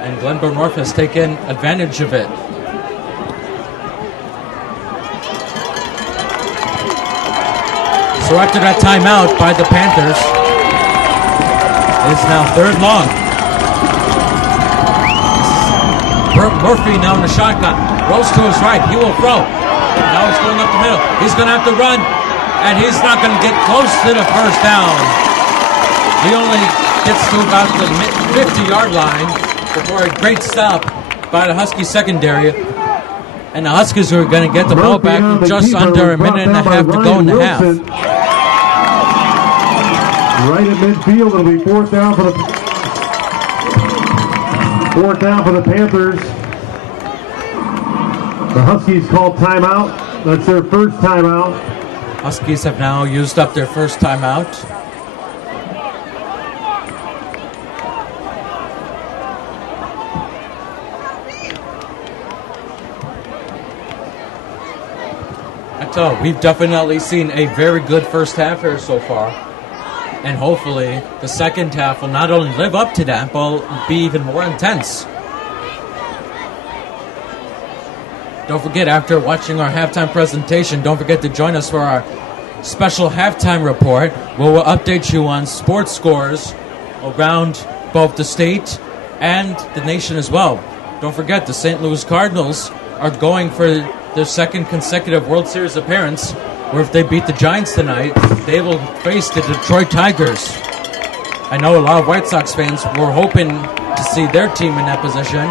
and Glenbard North has taken advantage of it. So after that timeout by the Panthers, it's now 3rd long. Murphy now in the shotgun. Rolls to his right. He will throw. Now he's going up the middle. He's going to have to run, and he's not going to get close to the first down. He only gets to about the 50-yard line before a great stop by the Huskies secondary. And the Huskies are going to get the ball back with just under a minute and a half to go in the half. Right at midfield, it'll be fourth down for the Panthers. The Huskies called timeout. That's their first timeout. Huskies have now used up their first timeout. So we've definitely seen a very good first half here so far. And hopefully the second half will not only live up to that, but will be even more intense. Don't forget, after watching our halftime presentation, don't forget to join us for our special halftime report, where we'll update you on sports scores around both the state and the nation as well. Don't forget, the St. Louis Cardinals are going for their second consecutive World Series appearance, where if they beat the Giants tonight, they will face the Detroit Tigers. I know a lot of White Sox fans were hoping to see their team in that position,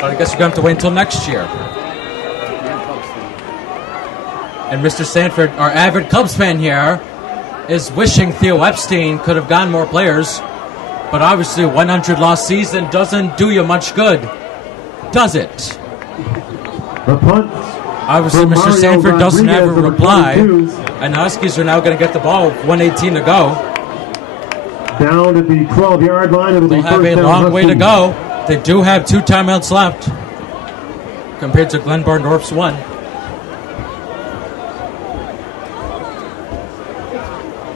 but I guess we're going to have to wait until next year. And Mr. Sanford, our avid Cubs fan here, is wishing Theo Epstein could have gotten more players, but obviously a 100-loss season doesn't do you much good, does it? The punt. Obviously, Mr. Sanford doesn't have a reply, and the Huskies are now going to get the ball with 1:18 to go. Down at the 12-yard line. They'll have a long way to go. They do have 2 timeouts left, compared to Glenbard North's 1.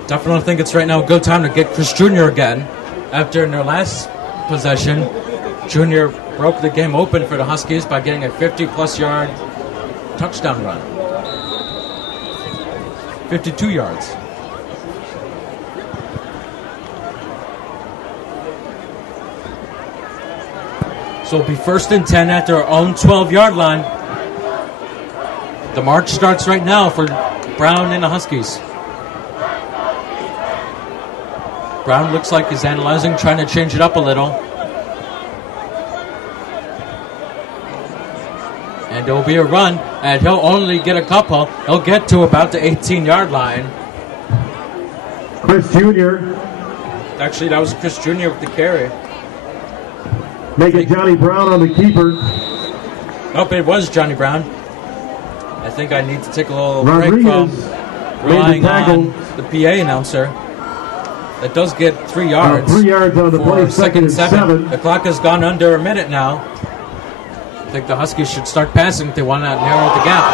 Definitely think it's right now a good time to get Chris Jr. again. After in their last possession, Jr. broke the game open for the Huskies by getting a 50-plus yard touchdown run. 52 yards. So it'll be 1st and 10 at their own 12-yard line. The march starts right now for Brown and the Huskies. Brown looks like he's analyzing, trying to change it up a little. And there will be a run, and he'll only get a couple. He'll get to about the 18-yard line. Chris Jr. Actually, that was Chris Jr. with the carry. Make it Johnny Brown on the keeper. Nope, it was Johnny Brown. I think I need to take a little break from relying on the PA announcer. That does get 3 yards. 3 yards on the play, second and 7. The clock has gone under a minute now. I think the Huskies should start passing if they want to narrow the gap.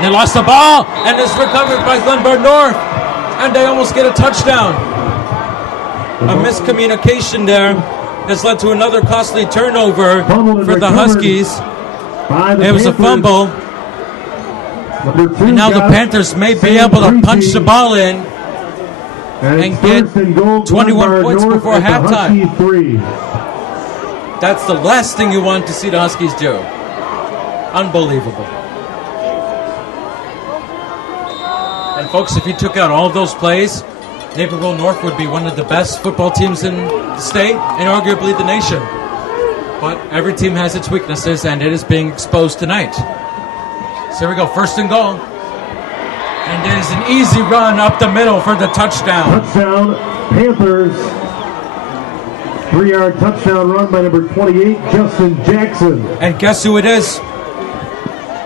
They lost the ball, and it's recovered by Glenbard North, and they almost get a touchdown. A miscommunication there has led to another costly turnover for the Huskies. It was a fumble, and now the Panthers may be able to punch the ball in and get 21 points before halftime. That's the last thing you want to see the Huskies do. Unbelievable. And folks, if you took out all of those plays, Naperville North would be one of the best football teams in the state and arguably the nation. But every team has its weaknesses, and it is being exposed tonight. So here we go, 1st and goal. And there's an easy run up the middle for the touchdown. Touchdown, Panthers. 3-yard touchdown run by number 28, Justin Jackson. And guess who it is?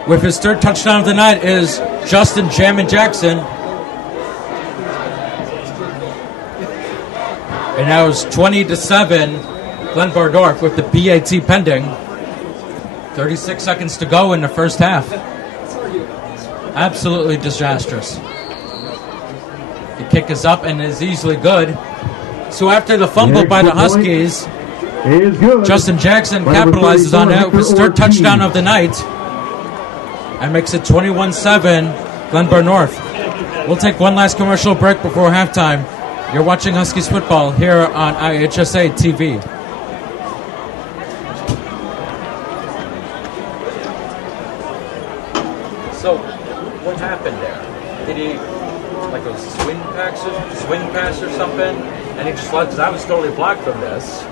With his 3rd touchdown of the night is Justin Jammin Jackson. And now it's 20-7, Glenbard North with the PAT pending. 36 seconds to go in the first half. Absolutely disastrous. The kick is up and is easily good. So after the fumble by the Huskies, Justin Jackson capitalizes on it with his 3rd touchdown of the night and makes it 21-7, Glenbard North. We'll take one last commercial break before halftime. You're watching Huskies football here on IHSA TV. So, what happened there? Did he, like a swing pass or something? And he just left, because I was totally blocked from this.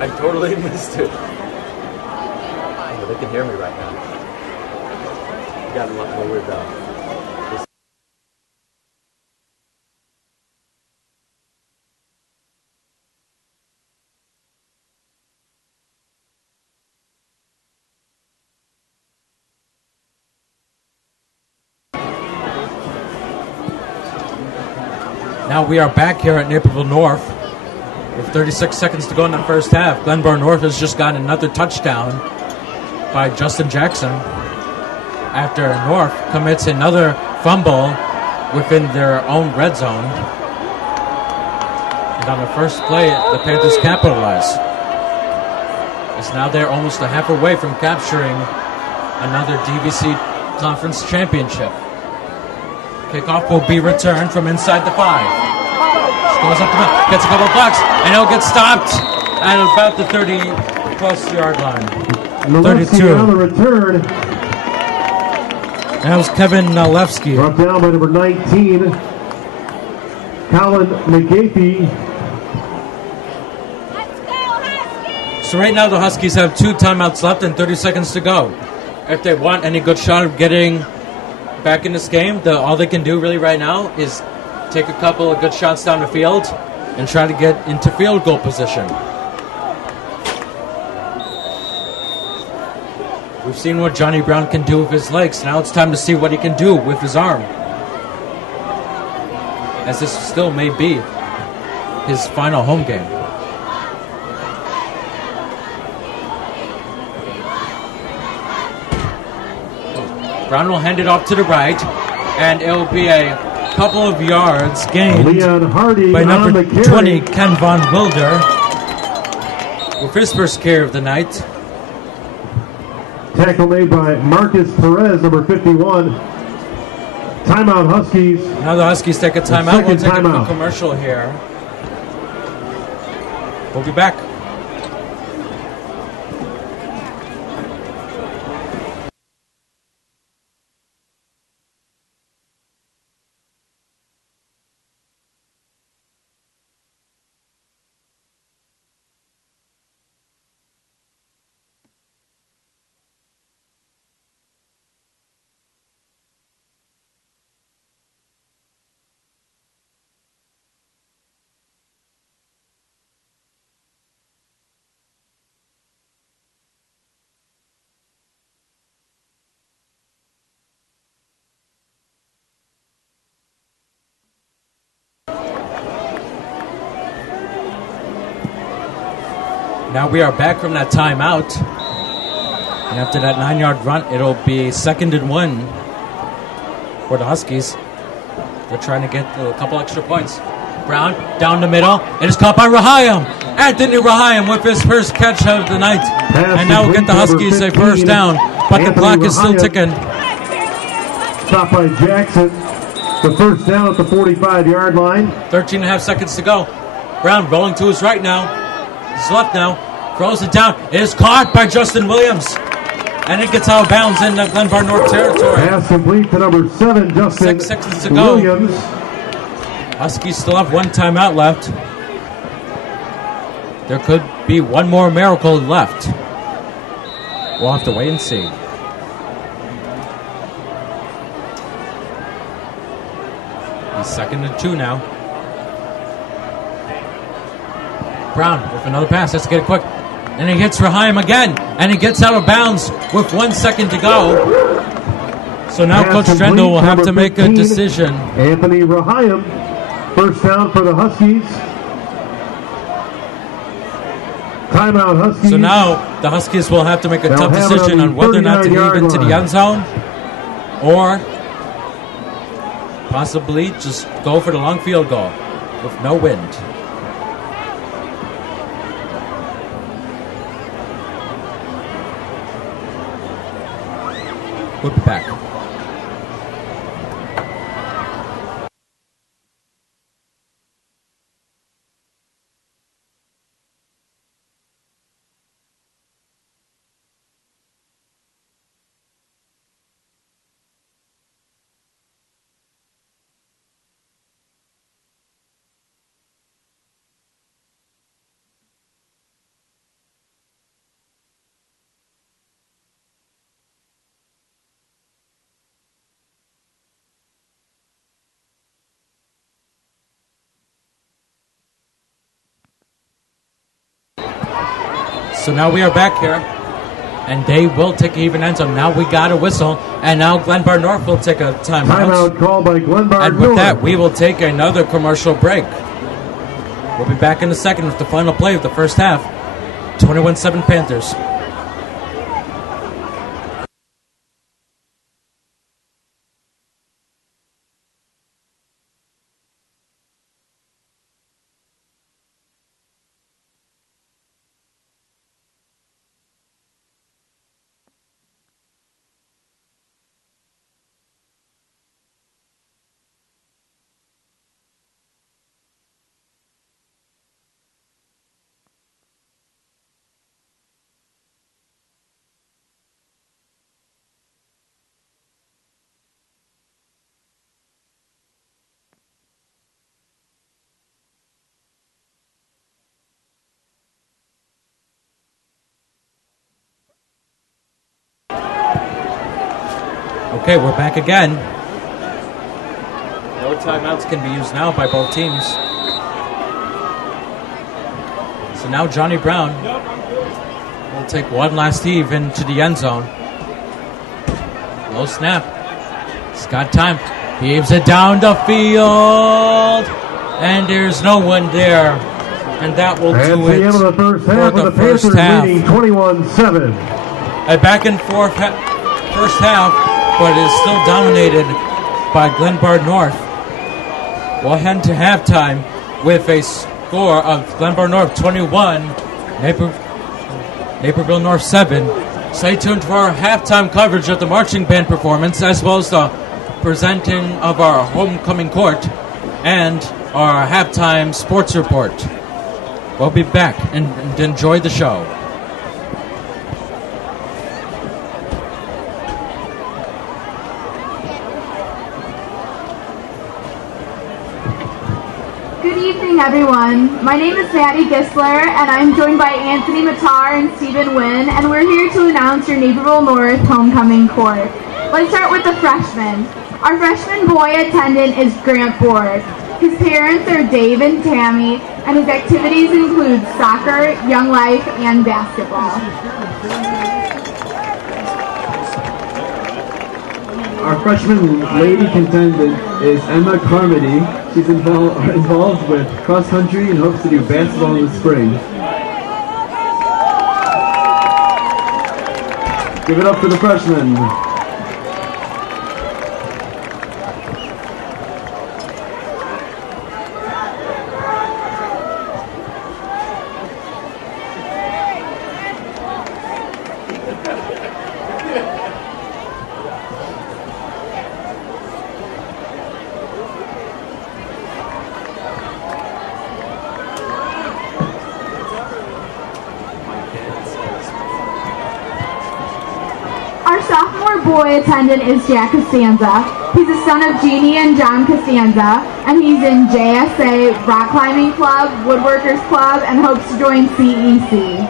I totally missed it. Oh, they can hear me right now. You got a lot more weird this. Now we are back here at Naperville North with 36 seconds to go in the first half. Glenbard North has just gotten another touchdown by Justin Jackson after North commits another fumble within their own red zone. And on the first play, the Panthers capitalize. As now they're almost a half away from capturing another DVC Conference Championship. Kickoff will be returned from inside the 5. Goes up the middle, gets a couple of blocks, and it'll get stopped at about the 30-plus yard line. 32. On the return. That was Kevin Nalewski. Brought down by number 19, Colin McGapey. So right now the Huskies have 2 timeouts left and 30 seconds to go. If they want any good shot of getting back in this game, all they can do really right now is take a couple of good shots down the field and try to get into field goal position. We've seen what Johnny Brown can do with his legs. Now it's time to see what he can do with his arm, as this still may be his final home game. Brown will hand it off to the right, and it'll be a couple of yards gained by number 20, Ken Von Wilder, with his first carry of the night. Tackle made by Marcus Perez, number 51. Timeout, Huskies. Now the Huskies take a timeout. We'll take a timeout. quick commercial here. We'll be back. Now we are back from that timeout. And after that 9-yard run, it'll be 2nd and 1 for the Huskies. They're trying to get a couple extra points. Brown down the middle. It is caught by Rahayim. Anthony Rahayim with his first catch of the night. And now we'll get the Huskies a first down. But the clock is still ticking. Stopped by Jackson. The first down at the 45-yard line. 13 and a half seconds to go. Brown rolling to his right now. His left now. Throws it down. It is caught by Justin Williams. And it gets out of bounds in the Glenbard North territory. Pass complete to number 7, Justin 6 seconds to go. Williams. Huskies still have 1 timeout left. There could be one more miracle left. We'll have to wait and see. He's 2nd and 2 now. Brown with another pass. Let's get it quick. And he hits Rahayim again. And he gets out of bounds with 1 second to go. So now Pass Coach Drendel will have to make a 15, decision. Anthony Rahayim. First down for the Huskies. Timeout, Huskies. So now the Huskies will have to make a tough have it decision on on whether or not to leave 39-yard into the line. end zone or possibly just go for the long field goal with no wind. We'll be back. So now we are back here, and they will take an even end zone. Now we got a whistle, and now Glenbard North will take a timeout. Timeout called by Glenbard And with North. that, we will take another commercial break. We'll be back in a second with the final play of the first half. 21-7 Panthers. Okay, we're back again. No timeouts can be used now by both teams. So now Johnny Brown will take one last heave into the end zone. Low snap. He's got time. He heaves it down the field. And there's no one there. And that will And do the it end of the first half, for with the the first Panthers half. leading 21-7. A back and forth first half, but is still dominated by Glenbard North. We'll head to halftime with a score of Glenbard North 21, Naperville North 7. Stay tuned for our halftime coverage of the marching band performance, as well as the presenting of our homecoming court and our halftime sports report. We'll be back and enjoy the show. Good evening, everyone. My name is Maddie Gisler, and I'm joined by Anthony Matar and Stephen Wynn, and we're here to announce your Naperville North homecoming court. Let's start with the freshmen. Our freshman boy attendant is Grant Borg. His parents are Dave and Tammy, and his activities include soccer, Young Life, and basketball. Our freshman lady contendant is Emma Carmody. She's involved with cross country and hopes to do basketball in the spring. Give it up for the freshmen. Our sophomore boy attendant is Jack Costanza. He's the son of Jeannie and John Costanza, and he's in JSA, Rock Climbing Club, Woodworkers Club, and hopes to join CEC.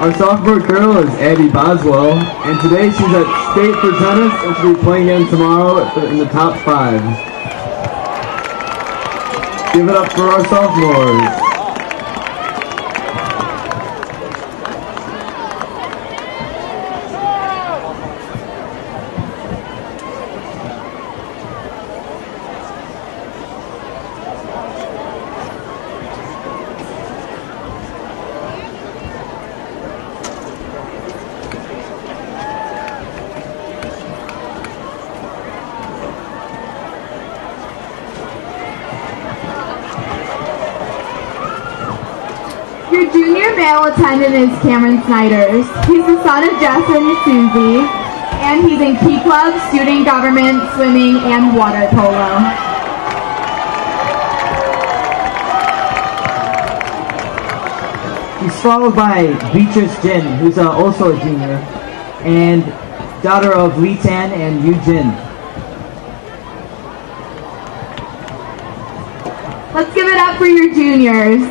Our sophomore girl is Abby Boswell, and today she's at state for tennis, and she'll be playing again tomorrow in the top 5. Give it up for our sophomores. Your junior male attendant is Cameron Snyders. He's the son of Jess and Susie, and he's in Key Club, student government, swimming, and water polo. He's followed by Beatrice Jin, who's also a junior, and daughter of Lee Tan and Yu Jin. Let's give it up for your juniors.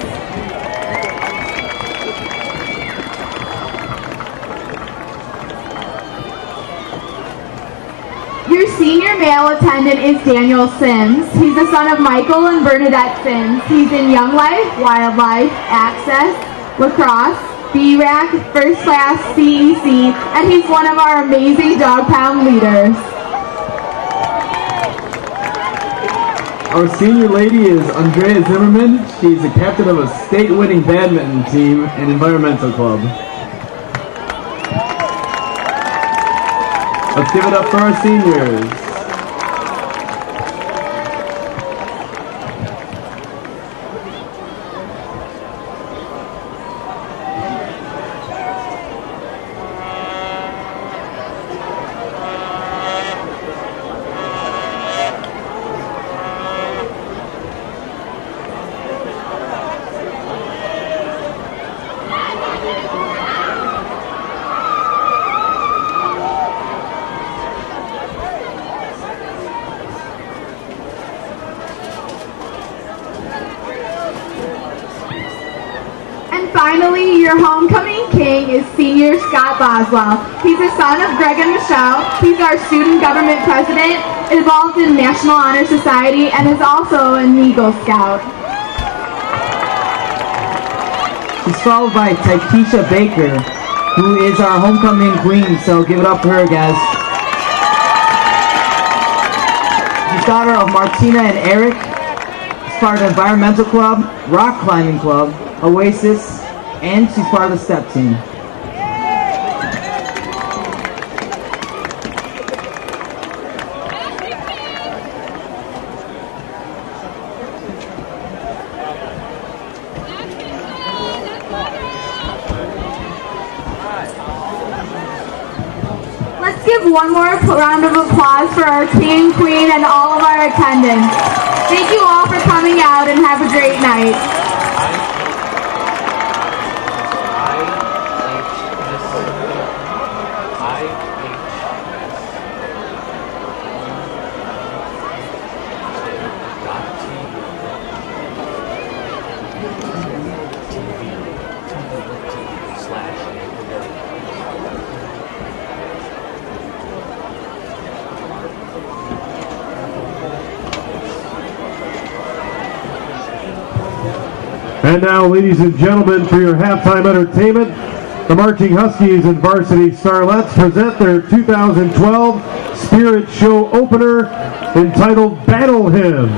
Your senior senior male attendant is Daniel Sims. He's the son of Michael and Bernadette Sims. He's in Young Life, Wildlife, Access, Lacrosse, BRAC, First Class, CEC, and he's one of our amazing dog pound leaders. Our senior lady is Andrea Zimmerman. She's the captain of a state-winning badminton team and environmental club. Let's give it up for our seniors. Finally, your homecoming king is senior Scott Boswell. He's the son of Greg and Michelle. He's our student government president, involved in National Honor Society, and is also an Eagle Scout. She's followed by Taikisha Baker, who is our homecoming queen, so give it up for her, guys. She's daughter of Martina and Eric. She's part of the Environmental Club, Rock Climbing Club, Oasis, and she's part of the step team. Let's give one more round of applause for our king, queen, and all of our attendants. Thank you all for coming out and have a great night. And now, ladies and gentlemen, for your halftime entertainment, the Marching Huskies and Varsity Starlets present their 2012 Spirit Show opener entitled Battle Hymn.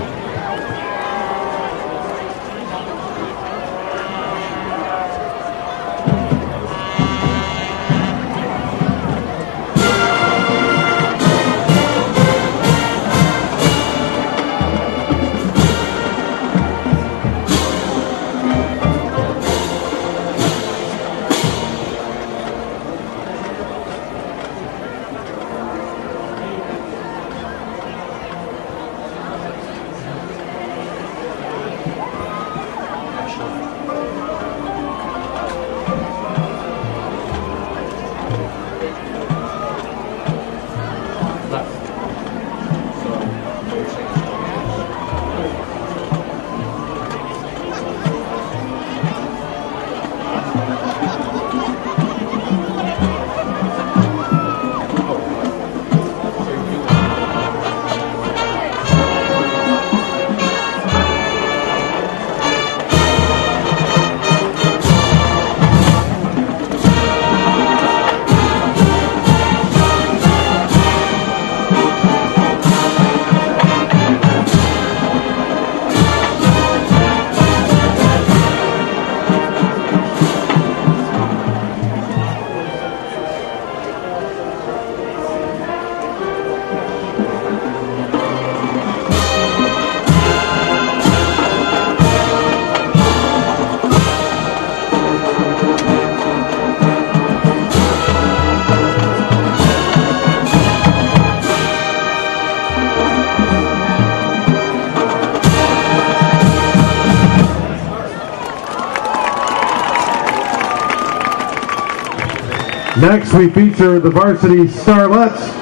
Next, we feature the Varsity Starlets.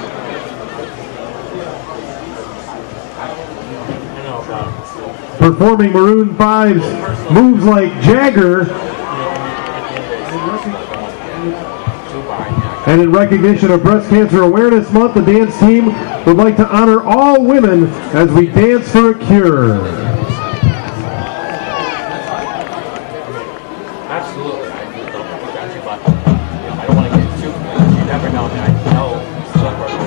Performing Maroon 5's Moves Like Jagger. And in recognition of Breast Cancer Awareness Month, the dance team would like to honor all women as we dance for a cure. Absolutely. I don't want to get too committed. You never know. I know some of our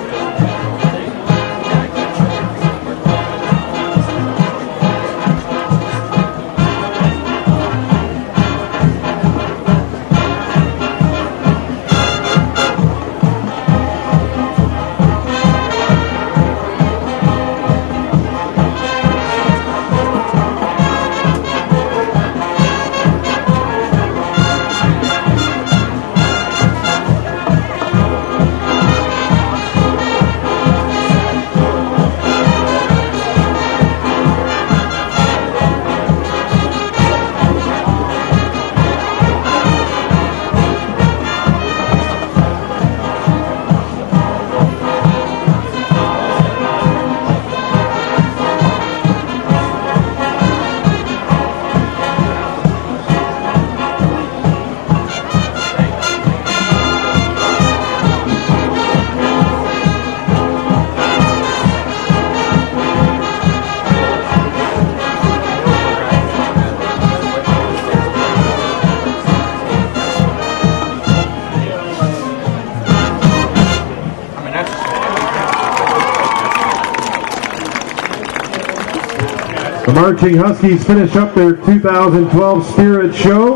The Marching Huskies finish up their 2012 Spirit Show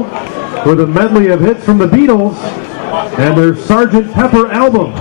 with a medley of hits from the Beatles and their Sgt. Pepper album.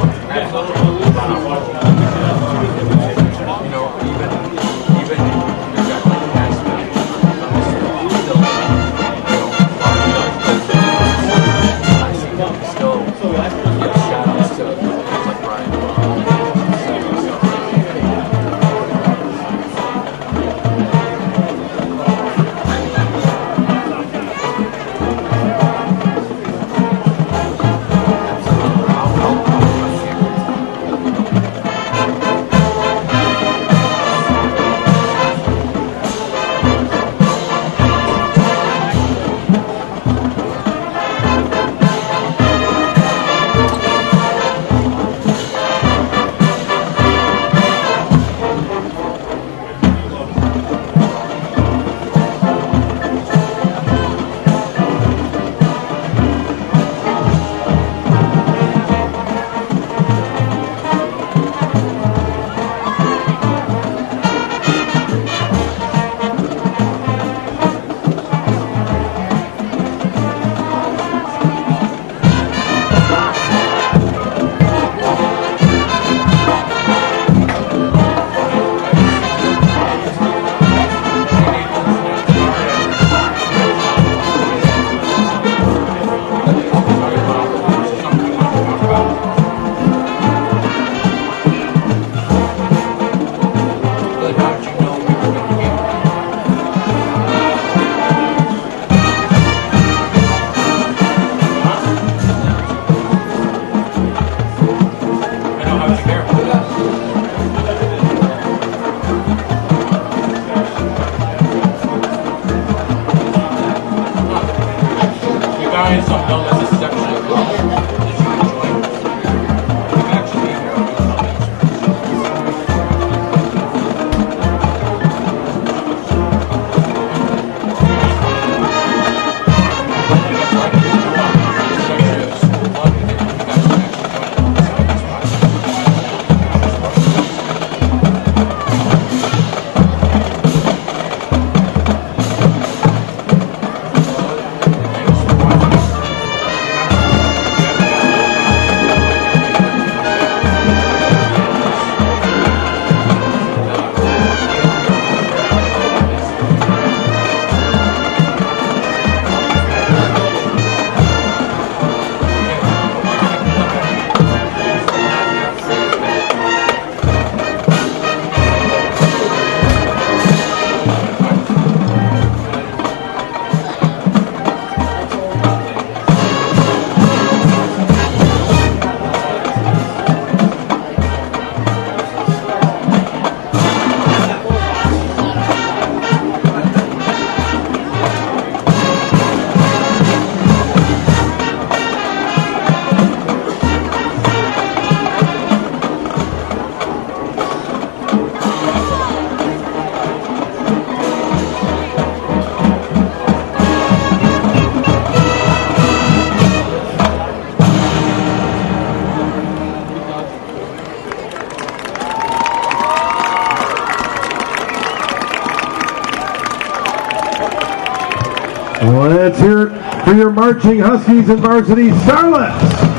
shirt for your marching Huskies and varsity Starlets.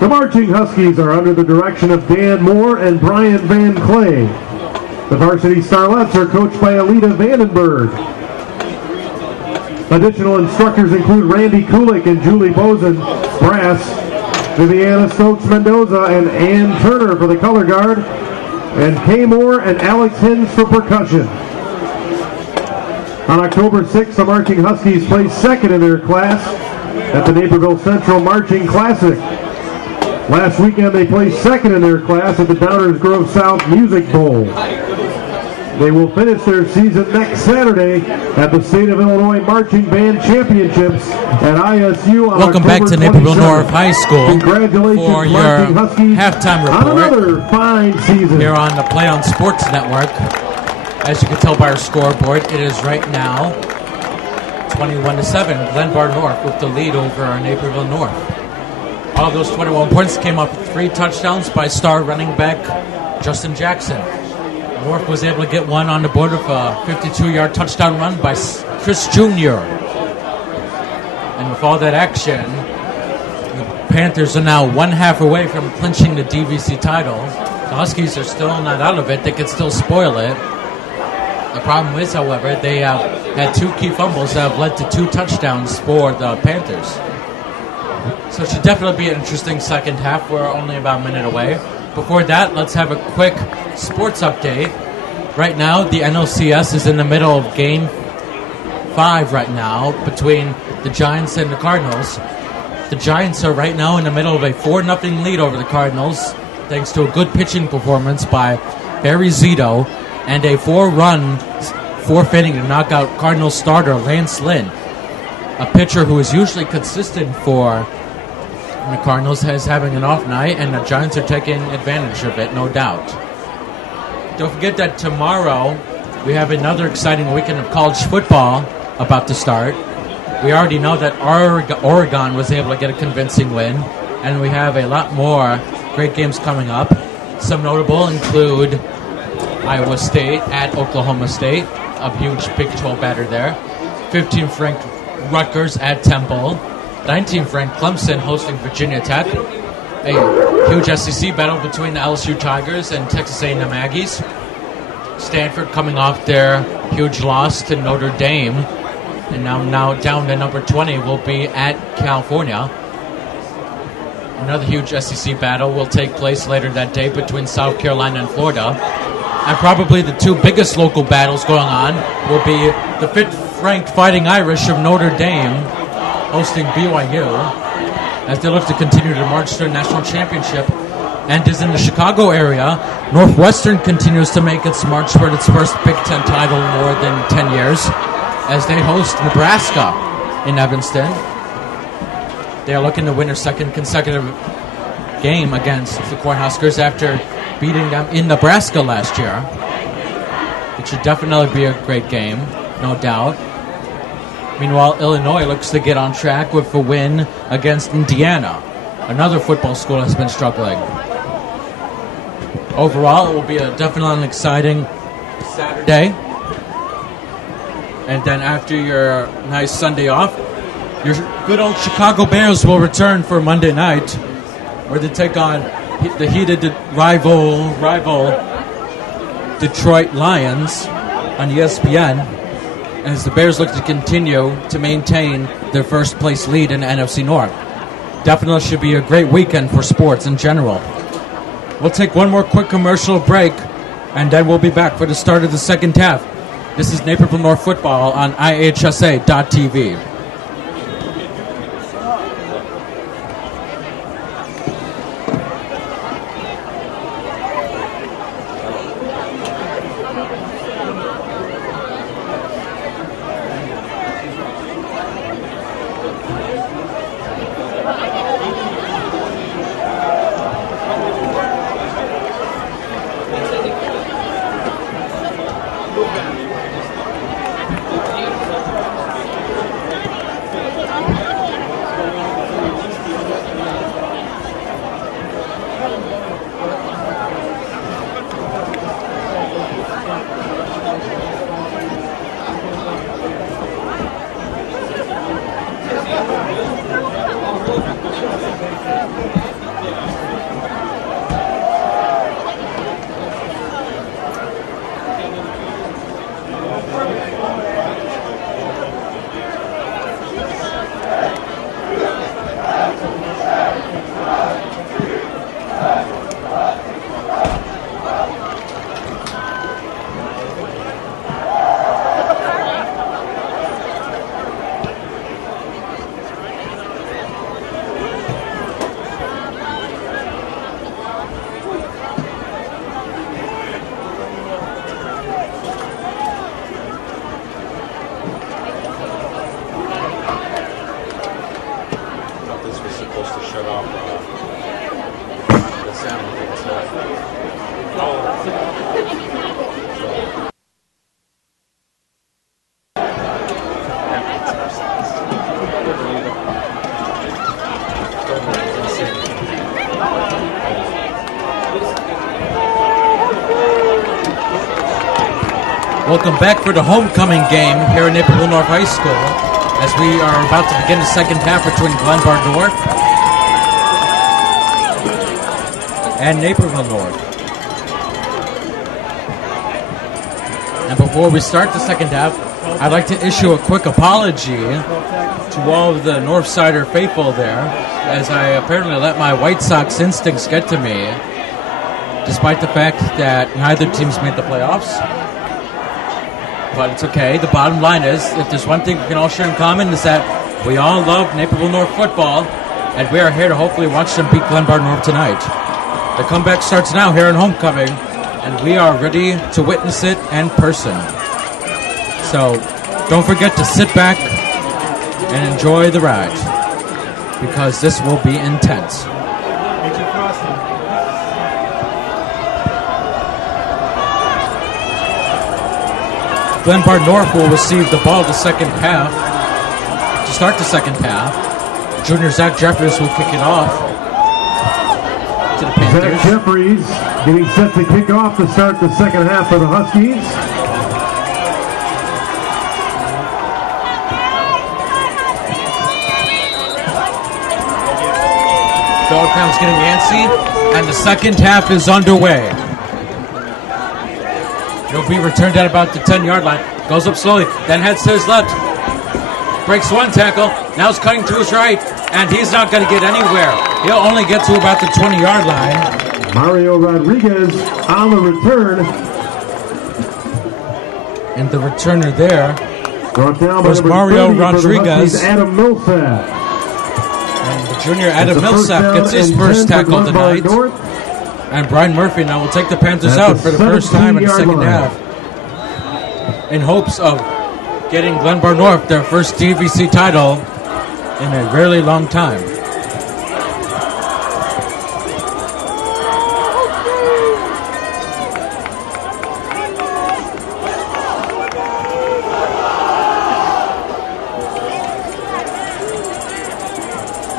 The marching Huskies are under the direction of Dan Moore and Brian Van Clay. The varsity Starlets are coached by Alita Vandenberg. Additional instructors include Randy Kulik and Julie Bozen, brass, Viviana Stokes Mendoza and Ann Turner for the color guard, and Kay Moore and Alex Hins for percussion. On October 6th, the marching Huskies placed second in their class at the Naperville Central Marching Classic. Last weekend, they placed second in their class at the Downers Grove South Music Bowl. They will finish their season next Saturday at the State of Illinois Marching Band Championships at ISU on Welcome October back to Naperville 27th. North High School Congratulations, for your Marching Huskies, halftime on report another fine season. here on the Play On Sports Network. As you can tell by our scoreboard, it is right now 21-7. Glenbard North with the lead over Naperville North. All of those 21 points came off with 3 touchdowns by star running back Justin Jackson. North was able to get one on the board of a 52-yard touchdown run by Chris Jr. And with all that action, the Panthers are now 1/2 away from clinching the DVC title. The Huskies are still not out of it. They could still spoil it. The problem is, however, they have had 2 key fumbles that have led to 2 touchdowns for the Panthers. So it should definitely be an interesting second half. We're only about a minute away. Before that, let's have a quick sports update. Right now, the NLCS is in the middle of Game 5 right now between the Giants and the Cardinals. The Giants are right now in the middle of a 4-0 lead over the Cardinals, thanks to a good pitching performance by Barry Zito and a 4-run 4th inning to knock out Cardinals starter Lance Lynn. A pitcher who is usually consistent for the Cardinals is having an off night, and the Giants are taking advantage of it, no doubt. Don't forget that tomorrow we have another exciting weekend of college football about to start. We already know that Oregon was able to get a convincing win, and we have a lot more great games coming up. Some notable include Iowa State at Oklahoma State, a huge Big 12 batter there. 15th ranked Rutgers at Temple. 19th ranked Clemson hosting Virginia Tech. A huge SEC battle between the LSU Tigers and Texas A&M Aggies. Stanford coming off their huge loss to Notre Dame, and now down to number 20 will be at California. Another huge SEC battle will take place later that day between South Carolina and Florida. And probably the 2 biggest local battles going on will be the 5th ranked Fighting Irish of Notre Dame hosting BYU as they look to continue to march to their national championship. And is in the Chicago area. Northwestern continues to make its march toward its first Big Ten title in more than 10 years as they host Nebraska in Evanston. They are looking to win their 2nd consecutive game against the Cornhuskers after beating them in Nebraska last year. It should definitely be a great game, no doubt. Meanwhile, Illinois looks to get on track with a win against Indiana. Another football school has been struggling. Overall, it will be definitely an exciting Saturday. And then after your nice Sunday off, your good old Chicago Bears will return for Monday night, where they take on the heated rival Detroit Lions on ESPN, as the Bears look to continue to maintain their first place lead in the NFC North. Definitely should be a great weekend for sports in general. We'll take one more quick commercial break, and then we'll be back for the start of the second half. This is Naperville North Football on IHSA.TV. Welcome back for the homecoming game here at Naperville North High School as we are about to begin the second half between Glenbard North and Naperville North. And before we start the second half, I'd like to issue a quick apology to all of the Northsider faithful there, as I apparently let my White Sox instincts get to me, despite the fact that neither team's made the playoffs. But it's okay. The bottom line is, if there's one thing we can all share in common, is that we all love Naperville North football, and we are here to hopefully watch them beat Glenbard North tonight. The comeback starts now here in homecoming, and we are ready to witness it in person. So don't forget to sit back and enjoy the ride, because this will be intense. Glenbard North will receive the ball the second half. To start the second half, junior Zach Jeffries will kick it off to the Panthers. Zach Jeffries getting set to kick off to start the second half for the Huskies. Dog pound's getting antsy, and the second half is underway. It'll be returned at about the 10-yard line. Goes up slowly, then heads to his left. Breaks one tackle. Now he's cutting to his right, and he's not going to get anywhere. He'll only get to about the 20-yard line. Mario Rodriguez on the return. And the returner there Brought down was by Mario 30 for the Rodriguez. Huskies, Adam Millsap. And the junior Adam It's a first Millsap down gets his and first 10 for tackle tonight. Glenbard North. And Brian Murphy now will take the Panthers At out the for the first time in the 17-yard second line. half, in hopes of getting Glenbard North their first DVC title in a really long time.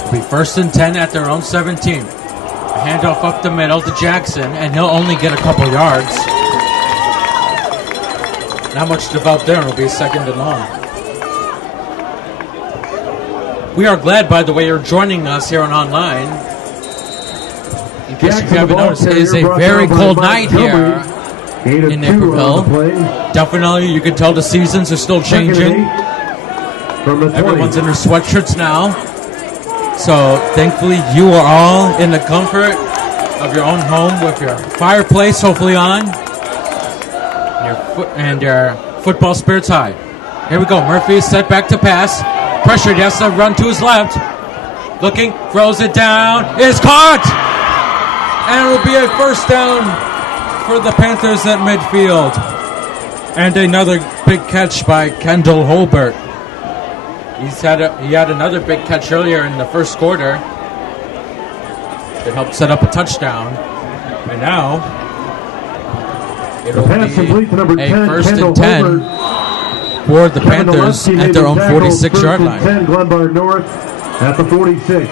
It'll be 1st and 10 at their own 17. Handoff up the middle to Jackson, and he'll only get a couple yards. Not much to develop there. It'll be 2nd and long. We are glad, by the way, you're joining us here on online. In case you haven't noticed, it is a very cold night here in Naperville. Definitely, you can tell the seasons are still changing. Everyone's in their sweatshirts now. So thankfully you are all in the comfort of your own home with your fireplace hopefully on and your football spirits high. Here we go. Murphy set back to pass. Pressured, he has to run to his left. Looking, throws it down. It's caught! And it will be a first down for the Panthers at midfield. And another big catch by Kendall Holbert. He had another big catch earlier in the first quarter that helped set up a touchdown. And now it'll be a 1st and 10 for the Panthers at their own 46-yard line. 10 Glenbard North at the 46.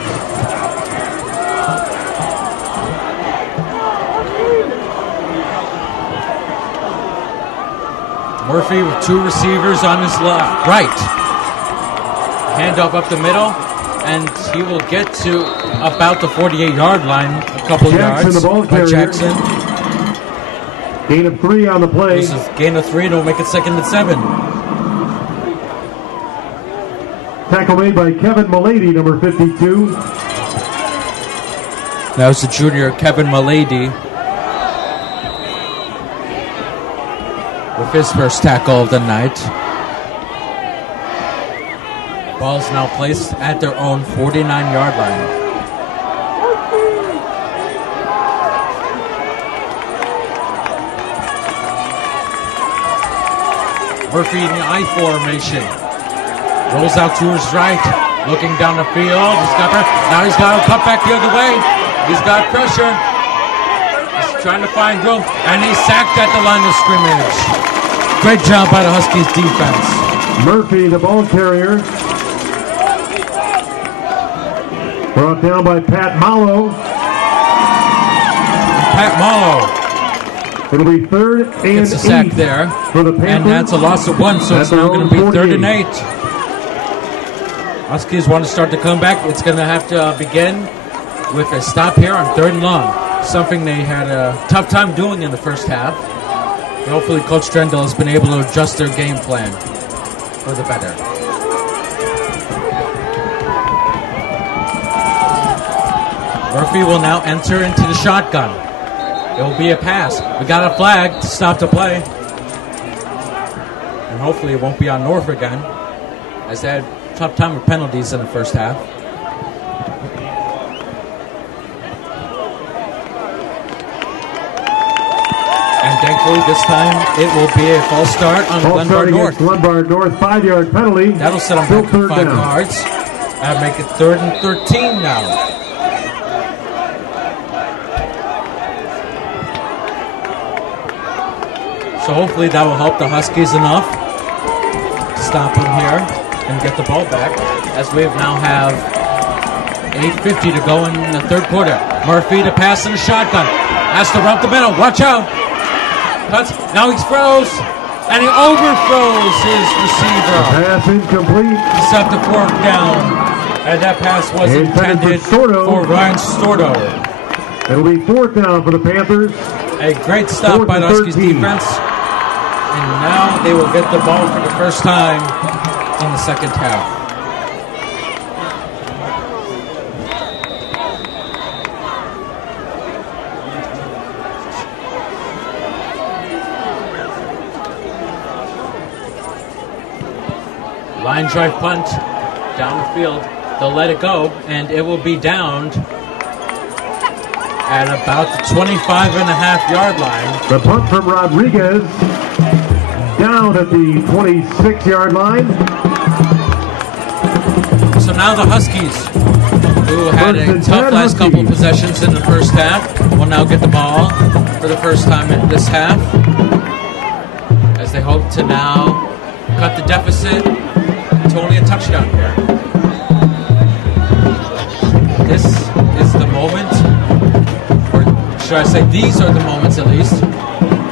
Murphy with two receivers on his right. Handoff up the middle, and he will get to about the 48-yard line, a couple Jackson, yards the ball by carrier. Jackson. Gain of 3 on the play. This is gain of 3, and it'll make it 2nd and 7. Tackle made by Kevin Malady, number 52. That was the junior Kevin Malady with his first tackle of the night. Ball's now placed at their own 49-yard line. Murphy in the I formation. Rolls out to his right. Looking down the field. Now he's got to cut back the other way. He's got pressure. He's trying to find room, and he's sacked at the line of scrimmage. Great job by the Huskies defense. Murphy, the ball carrier. Brought down by Pat Mallow. Pat Mallow It'll be 3rd and gets a sack 8 there. for the Panthers. And that's a loss of 1, so it's now going to be 3rd and 8. Huskies want to start the comeback. It's going to have to begin with a stop here on 3rd and long. Something they had a tough time doing in the first half. But hopefully Coach Drendel has been able to adjust their game plan for the better. Murphy will now enter into the shotgun. It will be a pass. We got a flag to stop the play. And hopefully it won't be on North again, as they had a tough time with penalties in the first half. And thankfully this time it will be a false start on Glenbard North. Glenbard North, 5-yard penalty. That'll set them back to 5 yards. That'll make it 3rd and 13 now. So hopefully that will help the Huskies enough to stop them here and get the ball back, as we now have 8:50 to go in the 3rd quarter. Murphy to pass in a shotgun. Has to run up the middle. Watch out. Cuts. Now he's froze. And he overthrows his receiver. Pass incomplete. Set the 4th down. And that pass was intended for Ryan Stordo. It'll be 4th down for the Panthers. A great stop by the Huskies defense. And now they will get the ball for the first time in the second half. Line drive punt down the field. They'll let it go, and it will be downed at about the 25.5-yard line. The punt from Rodriguez down at the 26-yard line. So now the Huskies, who had a tough last couple of possessions in the first half, will now get the ball for the first time in this half, as they hope to now cut the deficit to only a touchdown here. This is the moment, or should I say these are the moments at least,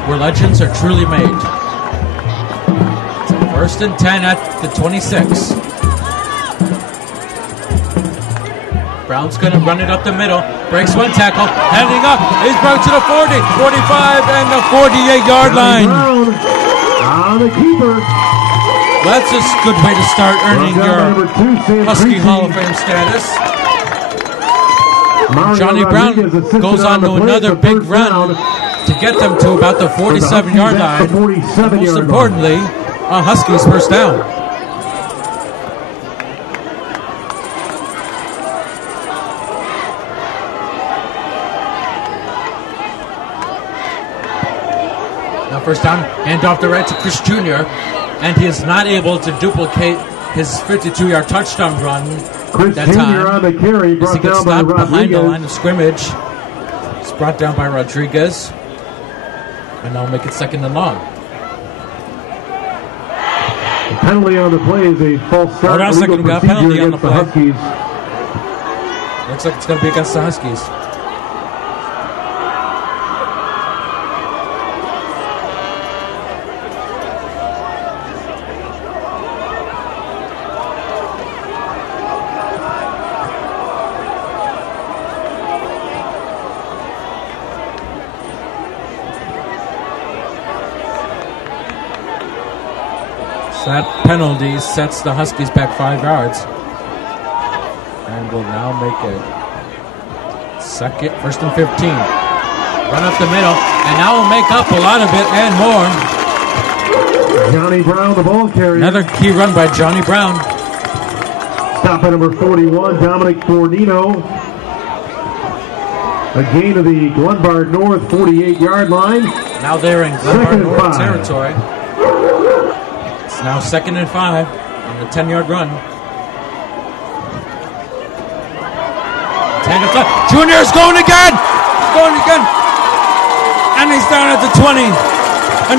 where legends are truly made. It's a 1st and 10 at the 26. Brown's going to run it up the middle. Breaks one tackle. Heading up. He's brought to the 40, 45, and the 48-yard line. Brown on the keeper. That's a good way to start earning your Husky Hall of Fame status. Johnny Brown goes on to another big run to get them to about the 47-yard line. Most importantly, a Huskies first down. Now first down, hand off the right to Chris Jr., and he is not able to duplicate his 52-yard touchdown run Chris that Jr. time. on the carry, As he brought gets down by stopped behind the Rodriguez. line of scrimmage. It's brought down by Rodriguez. And now make it 2nd and long. The penalty on the play is a false start. Hold on a second, we got a penalty on the play. Huskies. Looks like it's going to be against the Huskies. That penalty sets the Huskies back 5 yards. And will now make it 1st and 15. Run up the middle, and now will make up a lot of it and more. Johnny Brown, the ball carrier. Another key run by Johnny Brown. Stop at number 41, Dominic Fornino. A gain of the Glenbard North 48-yard line. Now they're in Glenbard North 5. territory. It's now 2nd and 5 on the 10-yard run. Junior's going again! Going again! And he's down at the 20.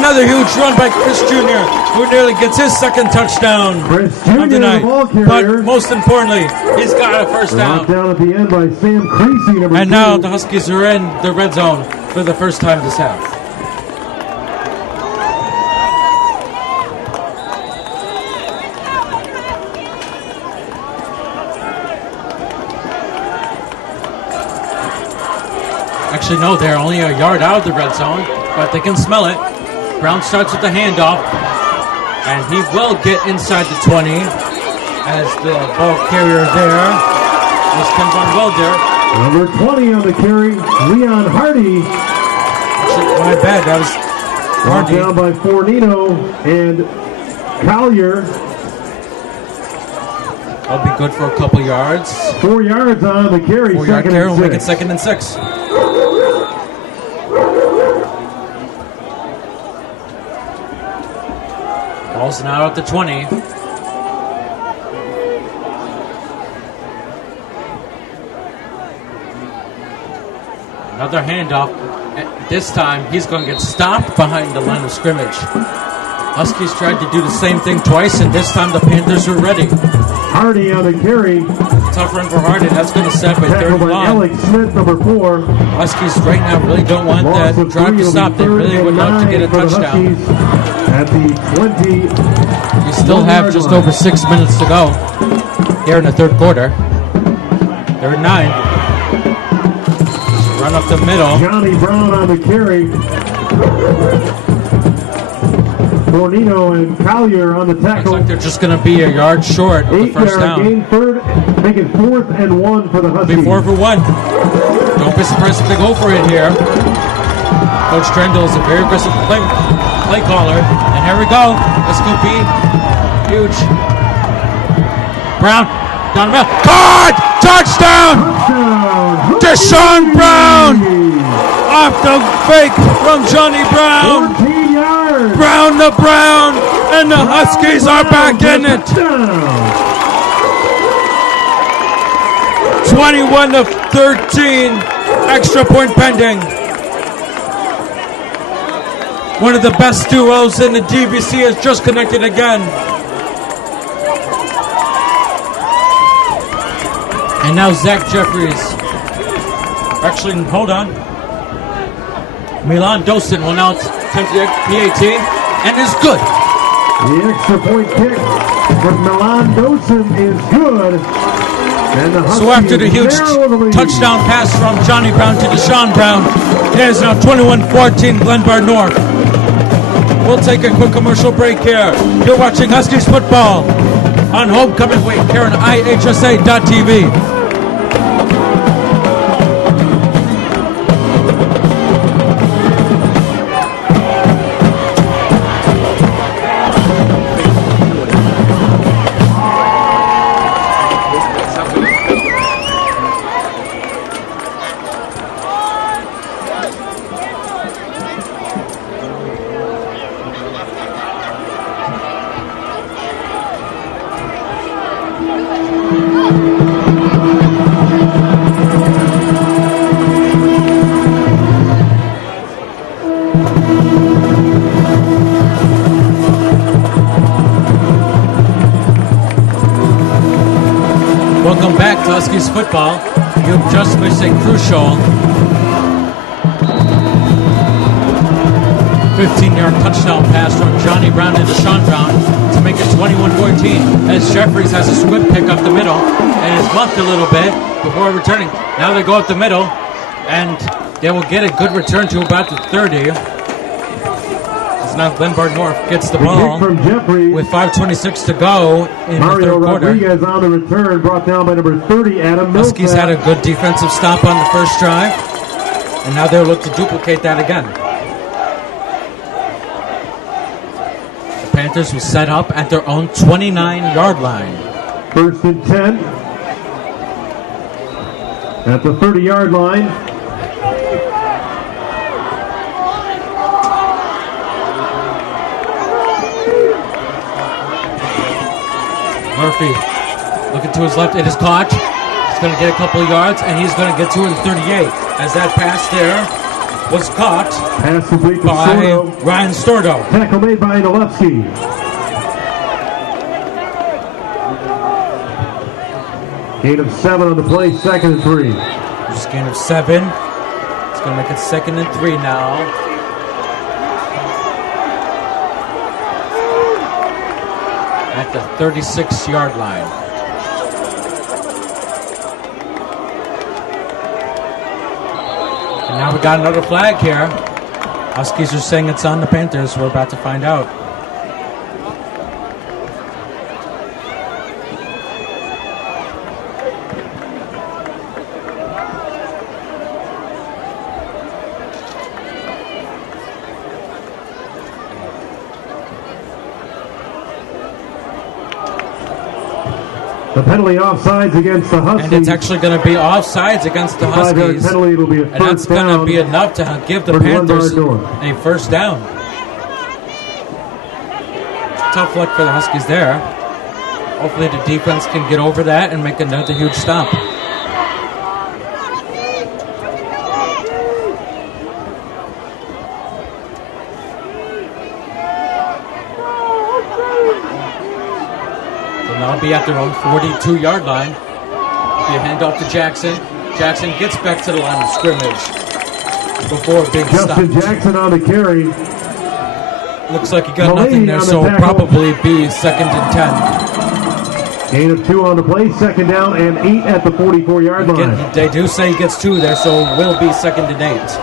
Another huge run by Chris Jr., who nearly gets his second touchdown Chris Jr. of the night. ball carrier. But most importantly, he's got a first down. Brought down at the end by Sam Creasy, number And 2. now the Huskies are in the red zone for the first time this half. Actually, no, they're only a yard out of the red zone, but they can smell it. Brown starts with the handoff, and he will get inside the 20 as the ball carrier there is Ken Von Wilder. Number 20 on the carry, Leon Hardy. Actually, my bad, that was Brought Hardy. down by Fornino and Collier. That'll be good for a couple yards. 4 yards on the carry. 4-yard second carry and will make it 6. 2nd and 6. Ball's now at the 20. Another handoff. This time, he's going to get stopped behind the line of scrimmage. Huskies tried to do the same thing twice, and this time the Panthers were ready. Hardy on the carry. Tough run for Hardy. That's going to set by third Tackled and by long. Alex Smith, number 4. Huskies right now really don't want Loss that of drive 3 to will stop. be They 3rd really and would love to 9 get a for the touchdown. Huskies at the 20. You still have just over 6 minutes to go here in the third quarter. 3rd and 9. Just run up the middle. Johnny Brown on the carry. Fornino and Collier on the Looks tackle. like they're just going to be a yard short of the 8 first yard down. gain, third, make it 4th and 1 for the Huskies. Be 4 for 1. Don't be surprised if they go for it here. Coach Trendle is a very aggressive play caller. And here we go. This could be huge. Brown, down the middle. Caught! Touchdown! Touchdown! Deshaun Brown! Off the fake from Johnny Brown. 14 yards. Brown to Brown. And the Huskies are back in it. Touchdown. 21-13. Extra point pending. One of the best duos in the DVC has just connected again. And now Zach Jeffries. Actually, hold on. Milan Dosen will now attempt the PAT and is good. The extra point kick from Milan Dosen is good. And the So after the huge touchdown pass from Johnny Brown to Deshaun Brown, it is now 21-14 Glenbard North. We'll take a quick commercial break here. You're watching Huskies football on Homecoming Week here on IHSA.tv. Welcome back to Huskies football. You've just missed a crucial 15-yard touchdown pass from Johnny Brown to Deshaun Brown to make it 21-14 as Jeffries has a squib pick up the middle and is muffed a little bit before returning. Now they go up the middle and they will get a good return to about the 30. As now Glenbard North gets the ball from Jeffries. with 5:26 to go in Mario the third quarter. Rodriguez on the return, brought down by number 30, Adam Millsap. Huskies had a good defensive stop on the first drive, and now they'll look to duplicate that again. The Panthers will set up at their own 29-yard line. 1st and 10. At the 30-yard line. Murphy looking to his left. It is caught. He's going to get a couple of yards, and he's going to get to the 38. As that pass there was caught Pass complete to by Stordo. Ryan Stordo. Tackle made by Nolewski. Gain of 7 on the play, 2nd and 3. Just gain of 7. It's going to make it 2nd and 3 now. At the 36-yard line. And now we got another flag here. Huskies are saying it's on the Panthers. We're about to find out. The penalty offsides against the Huskies. And it's actually going to be offsides against the 5-yard Huskies. penalty, it'll be a And that's first down going to be enough to give the for Panthers Glenbard North. a first down. Tough luck for the Huskies there. Hopefully the defense can get over that and make another huge stop. They'll now be at their own 42-yard line. Be a handoff to Jackson. Jackson gets back to the line of scrimmage before a big stop. Justin Jackson on the carry. Looks like he got Mullaney nothing there, on the so it'll tackle. probably be 2nd and 10. Gain of 2 on the play, 2nd down and 8 at the 44-yard line. Again, they do say he gets 2 there, so it will be 2nd and 8.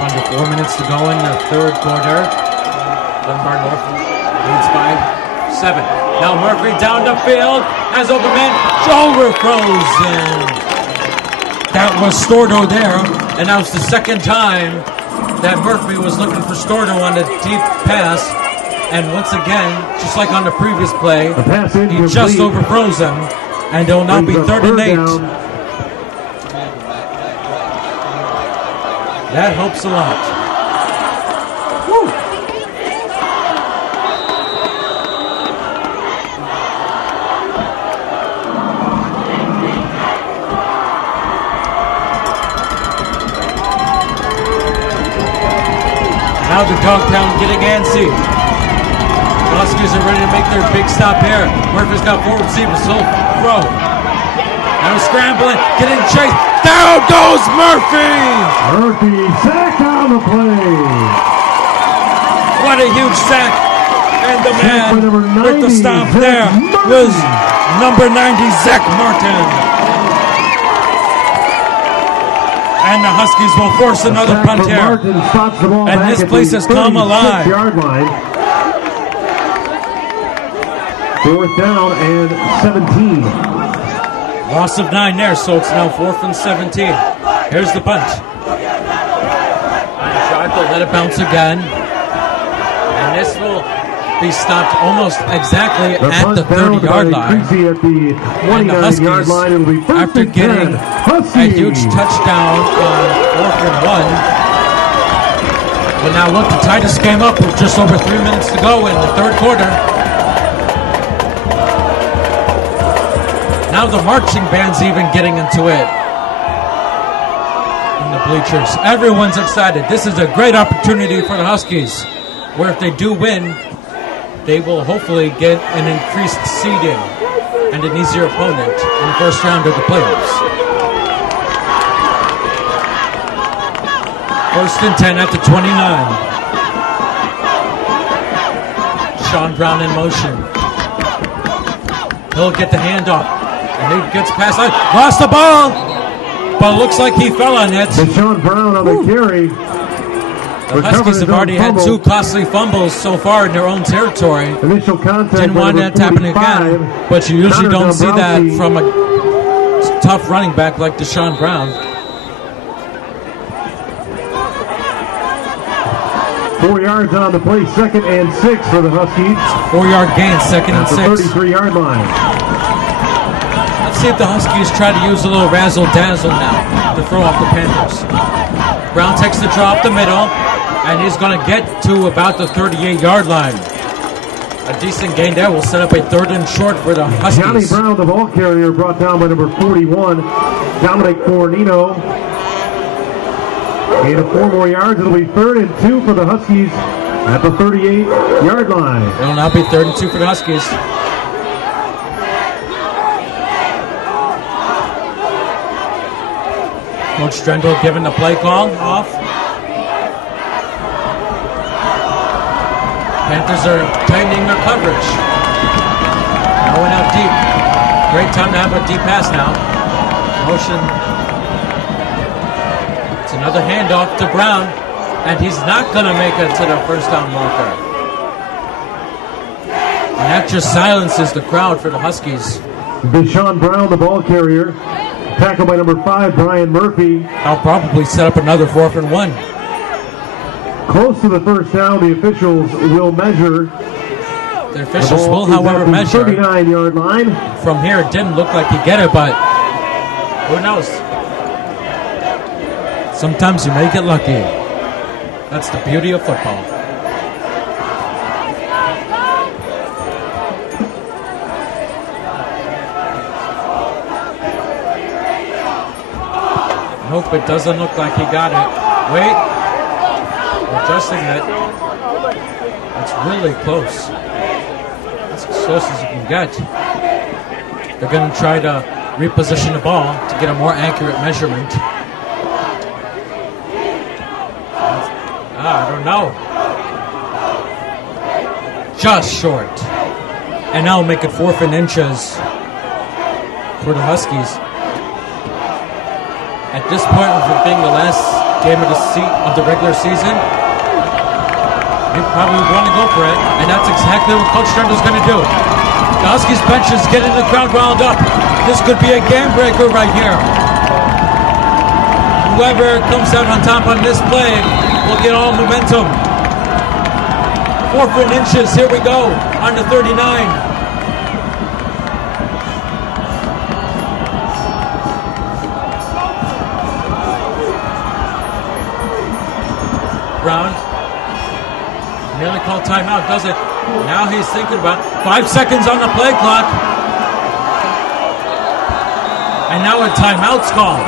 Under 4 minutes to go in the third quarter. Glenbard North leads by 7. Now Murphy down the field has open man. Overfrozen. That was Stordo there, and that was the second time that Murphy was looking for Stordo on a deep pass. And once again, just like on the previous play, The pass he incomplete. just overfroze him, and it'll now be Brings up 3rd and 8. down. That helps a lot. Woo. Now the dog pound getting antsy. The Huskies are ready to make their big stop here. Murphy's got 4 receivers, he'll throw. Now scrambling, getting chased. Down goes Murphy! Murphy, sack on the play. What a huge sack. And the Sack by number man with the 90, stop Zach there Martin. was number 90, Zach Martin. And the Huskies will force another Sack punt for here. Martin, stops the ball And back this at place the has come alive. 36-yard line. 4th down and 17. Loss of 9 there, so it's now 4th and 17. Here's the punt. Tried to let it bounce again. And this will be stopped almost exactly at the 30-yard line. At the And the 29-yard line, it'll be Huskies, first after and getting 10. a Huskies. huge touchdown on 4th and 1, will now look to tie this game up with just over 3 minutes to go in the third quarter. Now the marching band's even getting into it in the bleachers. Everyone's excited. This is a great opportunity for the Huskies, where if they do win, they will hopefully get an increased seeding and an easier opponent in the first round of the playoffs. 1st and 10 at the 29. Sean Brown in motion. He'll get the handoff. And he gets past line. Lost the ball. But it looks like he fell on it. Deshaun Brown on the carry. The Huskies have already had 2 costly fumbles so far in their own territory. Initial contact. Didn't want that to happen again. But you usually don't see that from a tough running back like Deshaun Brown. 4 yards on the play, 2nd and 6 for the Huskies. 4-yard gain, 2nd and At the 6. 33-yard line. Let's see if the Huskies try to use a little razzle-dazzle now to throw off the Panthers. Brown takes the draw up the middle, and he's going to get to about the 38-yard line. A decent gain there will set up a 3rd and short for the Huskies. Johnny Brown, the ball carrier, brought down by number 41, Dominic Fornino. Gain of 4 more yards. It'll be 3rd and 2 for the Huskies at the 38-yard line. It'll now be 3rd and 2 for the Huskies. Coach Strendel giving the play call off. Panthers are tightening their coverage. Going out deep. Great time to have a deep pass now. Motion. It's another handoff to Brown, and he's not going to make it to the first down marker. And that just silences the crowd for the Huskies. Deshaun Brown, the ball carrier, tackled by number 5, Brian Murphy. I'll probably set up another 4th and 1. Close to the first down, the officials will measure. The officials will, however, measure. 39-yard line. From here, it didn't look like he get it, but who knows? Sometimes you may get lucky. That's the beauty of football. Nope, it doesn't look like he got it. Wait. Adjusting it. It's really close. That's as close as you can get. They're going to try to reposition the ball to get a more accurate measurement. I don't know. Just short. And now make it 4th and inches for the Huskies. At this point, with it being the last game of the regular season, they probably want to go for it, and that's exactly what Coach Strendel's going to do. The Huskies bench is getting the crowd riled up. This could be a game breaker right here. Whoever comes out on top on this play will get all momentum. 4th and inches, here we go, on the 39. Brown nearly called timeout, does it? Now he's thinking about 5 seconds on the play clock. And now a timeout's called.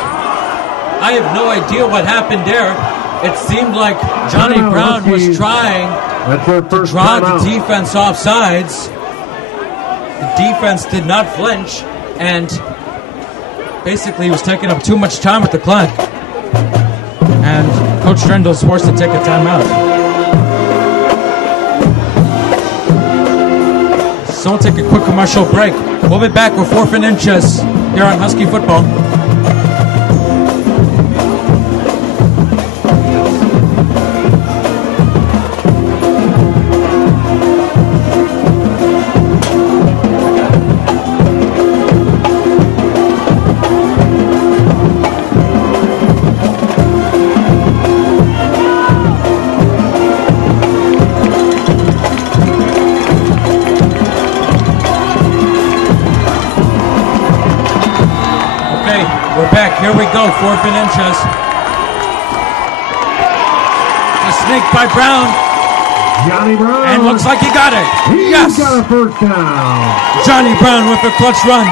I have no idea what happened there. It seemed like Johnny Brown was trying to draw the defense off sides. The defense did not flinch, and basically he was taking up too much time with the clock. And Coach Strendel's forced to take a timeout. So we'll take a quick commercial break. We'll be back with 4th and inches here on Husky Football. Back, here we go, 4th and inches. The sneak by Brown. Johnny Brown. And looks like he got it. He's got a first down. Johnny Brown with a clutch run.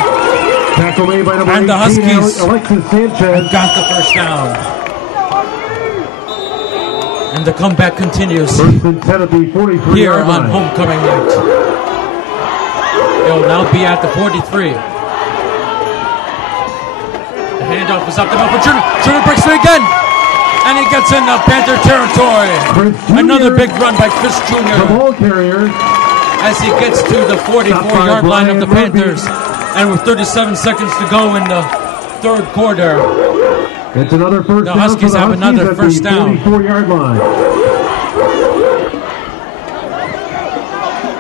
Tackle made by number 18, and the Huskies Alexis Sanchez got the first down. And the comeback continues. 1st and 10 at the 43 here on homecoming night. It'll now be at the 43. Handoff is up the middle for Junior. Junior breaks through again. And he gets in the Panther territory. Another big run by Chris Jr. The ball carrier. As he gets to the 44-yard line of the Panthers. And with 37 seconds to go in the 3rd quarter. It's another first down. The Huskies have another first down. 44-yard line.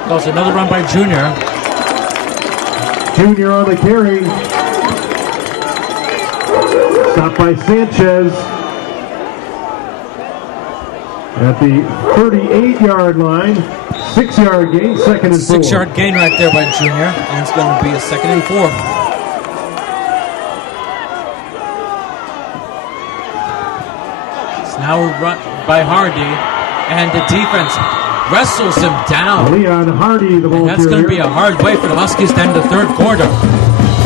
Goes another run by Junior. Junior on the carry. Stopped by Sanchez at the 38-yard line. 6-yard gain, 2nd and 4. 6-yard gain right there by Junior, and it's going to be a 2nd and 4. Now run by Hardy, and the defense wrestles him down. Leon Hardy, the ball. That's going to be a hard way for the Huskies to end the third quarter.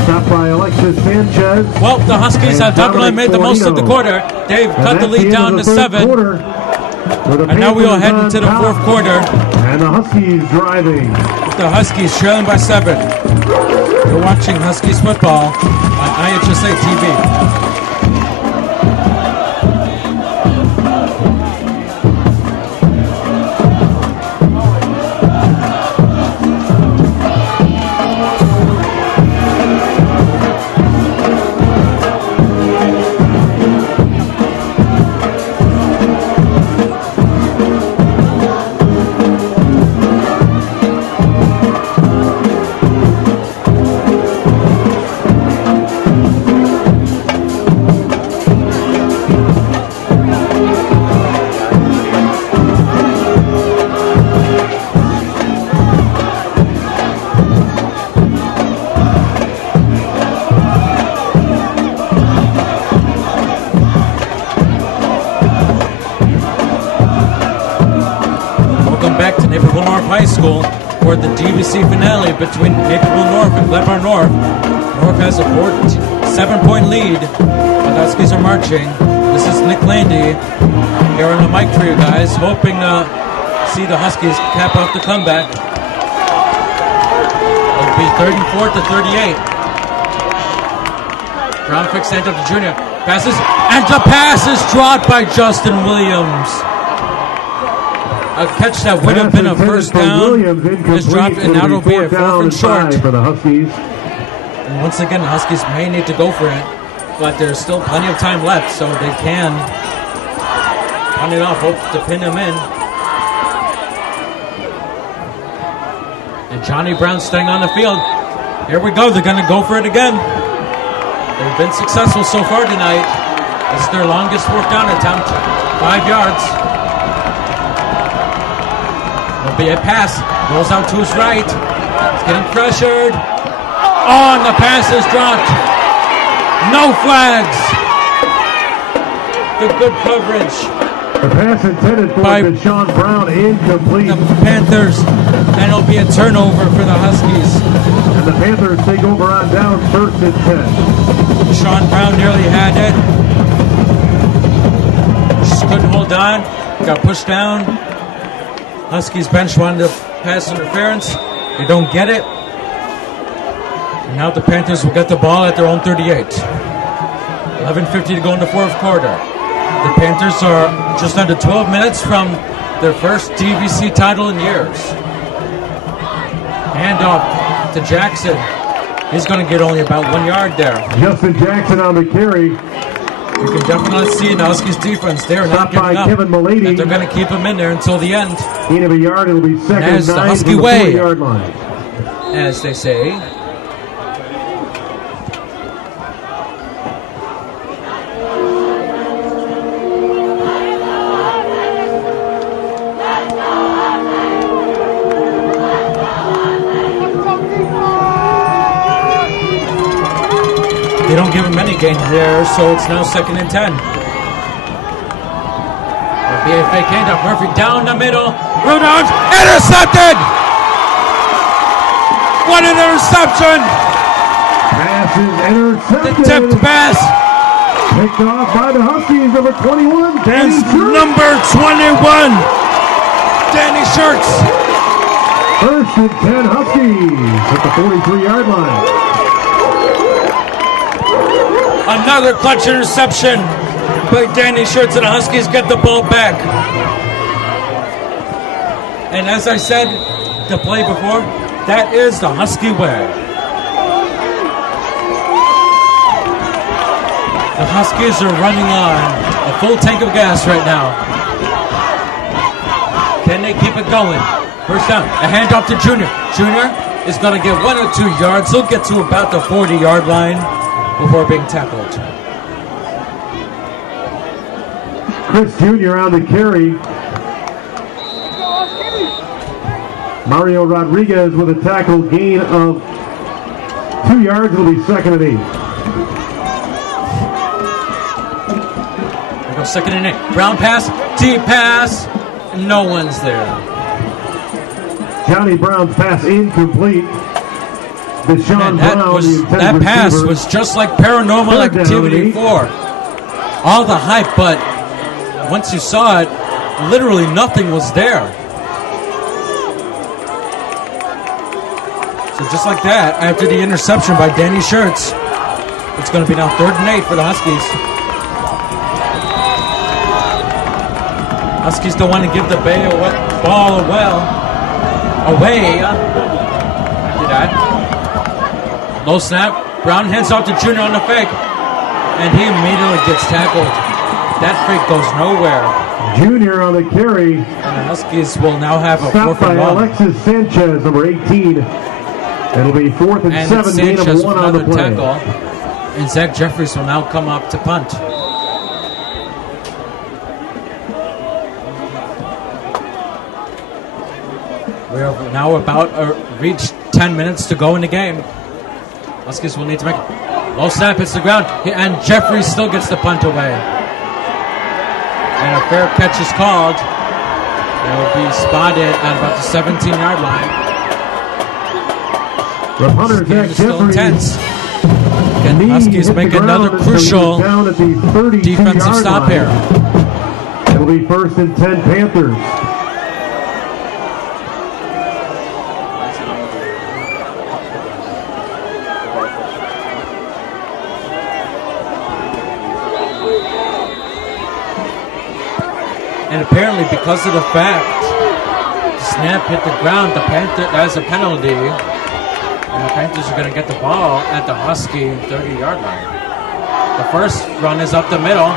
Stopped by Alexis Sanchez. Well, the Huskies have definitely made the most of the quarter. They've cut the lead down to 7. And now we will head into the fourth quarter. And the Huskies driving. The Huskies trailing by 7. You're watching Huskies football on IHSA TV. Naperville North High School for the DVC finale between Naperville North and Glenbard North. North has a 7-point lead. The Huskies are marching. This is Nick Landy here on the mic for you guys, hoping to see the Huskies cap off the comeback. It'll be 34-38. Brown fix hand up to Junior. Passes, and the pass is dropped by Justin Williams. A catch that would have been a first down is dropped, and now it'll be a 4th and short for the Huskies. And once again, the Huskies may need to go for it, but there's still plenty of time left, so they can punt it off, hope to pin him in. And Johnny Brown staying on the field. Here we go. They're going to go for it again. They've been successful so far tonight. It's their longest fourth down attempt, 5 yards. There'll be a pass. Rolls out to his right. He's getting pressured. Oh, and the pass is dropped. No flags. The good coverage. The pass intended for Deshaun Brown, incomplete. The Panthers, and it'll be a turnover for the Huskies. And the Panthers take over on down, 1st and 10. Deshaun Brown nearly had it. Just couldn't hold on. Got pushed down. Huskies bench wanted to pass interference. They don't get it. And now the Panthers will get the ball at their own 38. 11:50 to go in the fourth quarter. The Panthers are just under 12 minutes from their first DVC title in years. Hand off to Jackson. He's going to get only about 1 yard there. Justin Jackson on the carry. You can definitely see in the Huskies defense they're not giving up. Kevin Malady. That they're going to keep him in there until the end. Gain of a yard, it'll be 2nd and 9 Husky from the way, 4-yard line. as they say. They don't give him any gain there, so it's now 2nd and 10. It'll be a fake handoff. Murphy down the middle. Rudolph intercepted! What an interception! Pass is intercepted. The tipped pass. Picked off by the Huskies, number 21. That's number 21. Danny Shirts. 1st and 10 Huskies at the 43-yard line. Another clutch interception by Danny Shirts, and the Huskies get the ball back. And as I said the play before, that is the Husky way. The Huskies are running on a full tank of gas right now. Can they keep it going? First down, a handoff to Junior. Junior is going to get 1 or 2 yards. He'll get to about the 40-yard line before being tackled. Chris Jr. on the carry. Mario Rodriguez with a tackle, gain of 2 yards. It'll be 2nd and 8. Here goes 2nd and 8. Brown pass, deep pass. No one's there. Johnny Brown's pass incomplete. Deshaun Man, Brown, the intended that pass receiver. was just like Paranormal Third down, Activity 4. All the hype, but once you saw it, literally nothing was there. So just like that, after the interception by Danny Schertz, it's going to be now 3rd and 8 for the Huskies. Huskies don't want to give the ball away. After that, low snap. Brown hands off to Junior on the fake, and he immediately gets tackled. That fake goes nowhere. Junior on the carry. And the Huskies will now have a Stopped 4th by and 1. Alexis Sanchez, number 18. It'll be 4th and 7, gain of Sanchez 1 with on the another play. tackle. And Zach Jeffries will now come up to punt. We are now about reached 10 minutes to go in the game. Huskies will need to make low snap, hits the ground, and Jeffries still gets the punt away. And a fair catch is called. It will be spotted at about the 17-yard line. The punter, This game Zach is still Jeffries. intense. Can Knee Huskies hit the make ground another until he was crucial down at the 32-yard defensive stop line. here? It'll be 1st and 10 Panthers. And apparently, because of the fact the snap hit the ground, the Panther as a penalty, and the Panthers are going to get the ball at the Husky 30-yard line. The first run is up the middle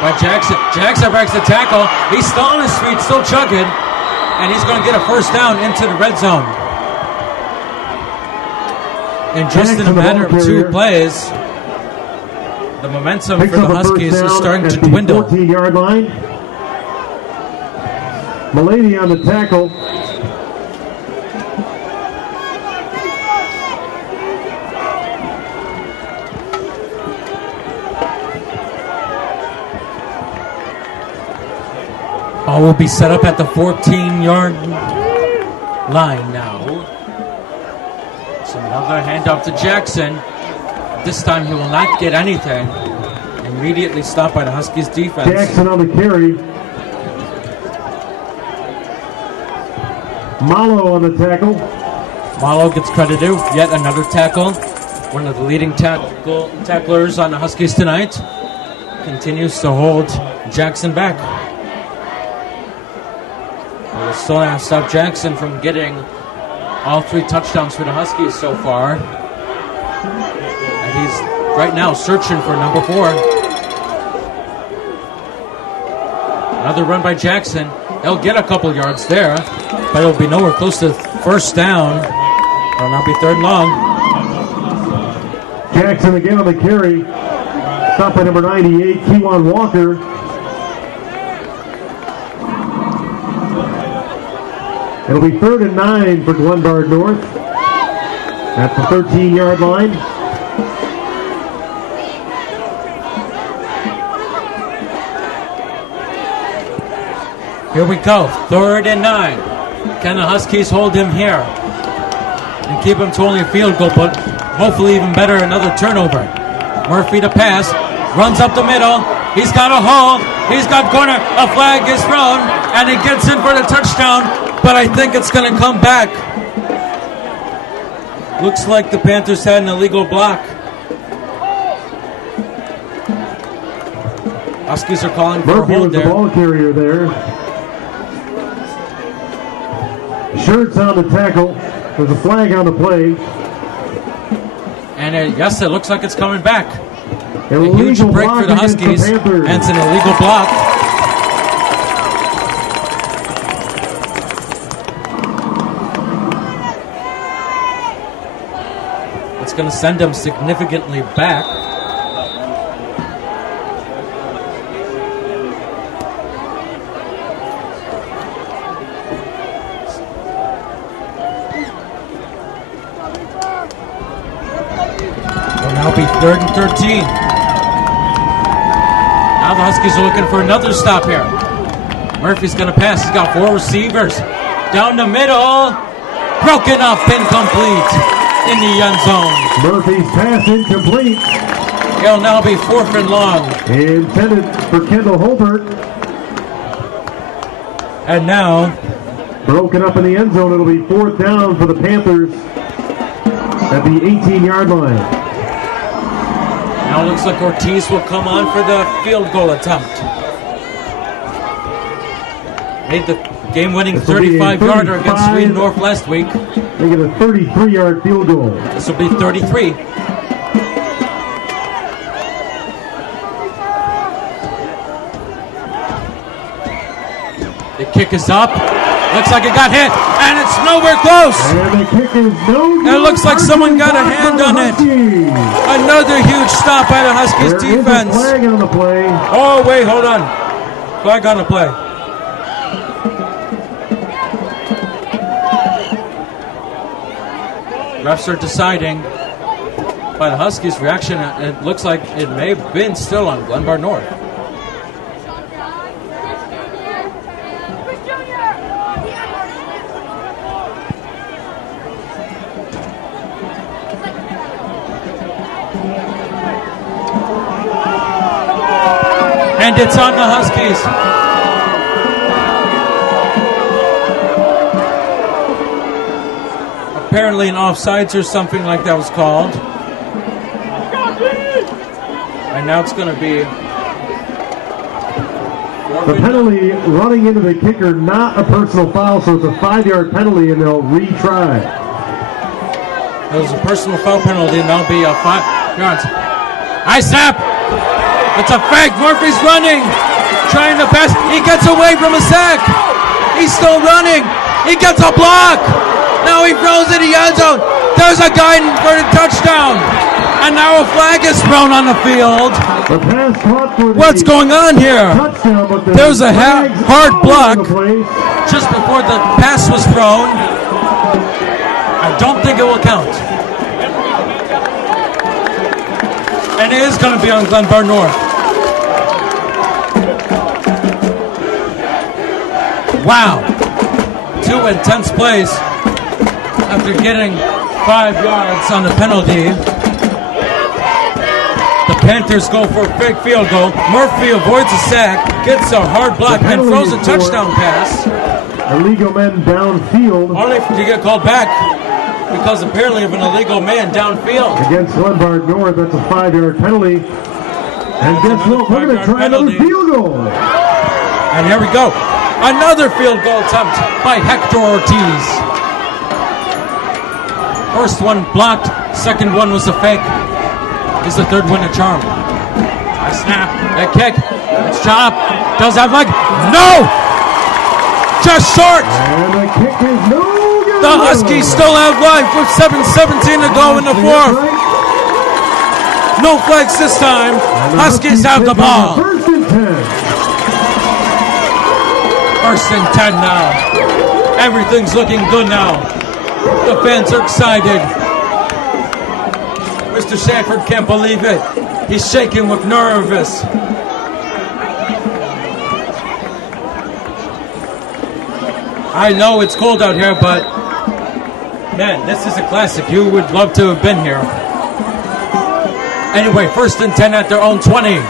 by Jackson. Jackson breaks the tackle. He's still on his feet, still chugging, and he's going to get a 1st down into the red zone. And just in a matter of 2 plays, the momentum Picks for the up a first Huskies is down starting at to the dwindle. 14-yard line. Mullaney on the tackle. Ball will be set up at the 14-yard line now. So another handoff to Jackson. This time he will not get anything. Immediately stopped by the Huskies defense. Jackson on the carry. Malo on the tackle. Malo gets credit to yet another tackle. One of the leading tacklers on the Huskies tonight. Continues to hold Jackson back. We'll still have to stop Jackson from getting all 3 touchdowns for the Huskies so far. And he's right now searching for number 4. Another run by Jackson. He'll get a couple yards there, but it'll be nowhere close to 1st down. It'll not be 3rd and long. Jackson again on the carry. Stop by number 98, Kewan Walker. It'll be 3rd and 9 for Glenbard North at the 13-yard line. Here we go, 3rd and 9. Can the Huskies hold him here and keep him to only a field goal, but hopefully even better, another turnover. Murphy to pass, runs up the middle. He's got a hole. He's got corner. A flag is thrown, and he gets in for the touchdown, but I think it's going to come back. Looks like the Panthers had an illegal block. Huskies are calling for Murphy a hold was the there. ball carrier there. Shirts on the tackle. There's a flag on the play. And yes, it looks like it's coming back. A Illegal huge break block for the against Huskies, and Panthers. it's an illegal block. It's going to send them significantly back. Will now be 3rd and 13. Now the Huskies are looking for another stop here. Murphy's going to pass. He's got 4 receivers. Down the middle. Broken up, incomplete in the end zone. Murphy's pass incomplete. It'll now be 4th and long. Intended for Kendall Holbert. And now, broken up in the end zone. It'll be 4th down for the Panthers at the 18-yard line. Now it looks like Ortiz will come on for the field goal attempt. Made the game-winning 35-yarder against Sweden North last week. They get a 33-yard field goal. This will be 33. The kick is up. Looks like it got hit, and it's nowhere close. And the kick is no good. It looks like someone got a hand on it. Another huge stop by the Huskies defense. There is a flag on the play. Oh, wait, hold on. Flag on the play. Refs are deciding. By the Huskies' reaction, it looks like it may have been still on Glenbard North. And it's on the Huskies. Apparently an offsides or something like that was called. And now it's going to be... The penalty running into the kicker, not a personal foul, so it's a 5-yard penalty and they'll retry. It was a personal foul penalty and that'll be a 5 yards. High snap! It's a fake. Murphy's running. Trying to pass. He gets away from a sack. He's still running. He gets a block. Now he throws in the end zone. There's a guy for the touchdown. And now a flag is thrown on the field. The pass caught for the What's going on here? Touchdown, but there's a hard block just before the pass was thrown. I don't think it will count. And it is going to be on Glenbard North. Wow. 2 intense plays after getting 5 yards on the penalty. The Panthers go for a big field goal. Murphy avoids a sack, gets a hard block, and throws a touchdown pass. Illegal men downfield. Only to get called back because apparently of an illegal man downfield. Against Glenbard North, that's a 5-yard penalty. And guess what? We're going to try another field goal. And here we go. Another field goal attempt by Hector Ortiz. First one blocked. Second one was a fake. Is the third one a charm? A snap. A kick. It's chopped. Does have leg? No! Just short. And the kick is no good. The Huskies still have life with 7:17 to go in the fourth. No flags this time. Huskies have the ball. First and 10. First and 10 now. Everything's looking good now. The fans are excited. Mr. Sanford can't believe it. He's shaking with nervous. I know it's cold out here, but man, this is a classic. You would love to have been here. Anyway, first and 10 at their own 20.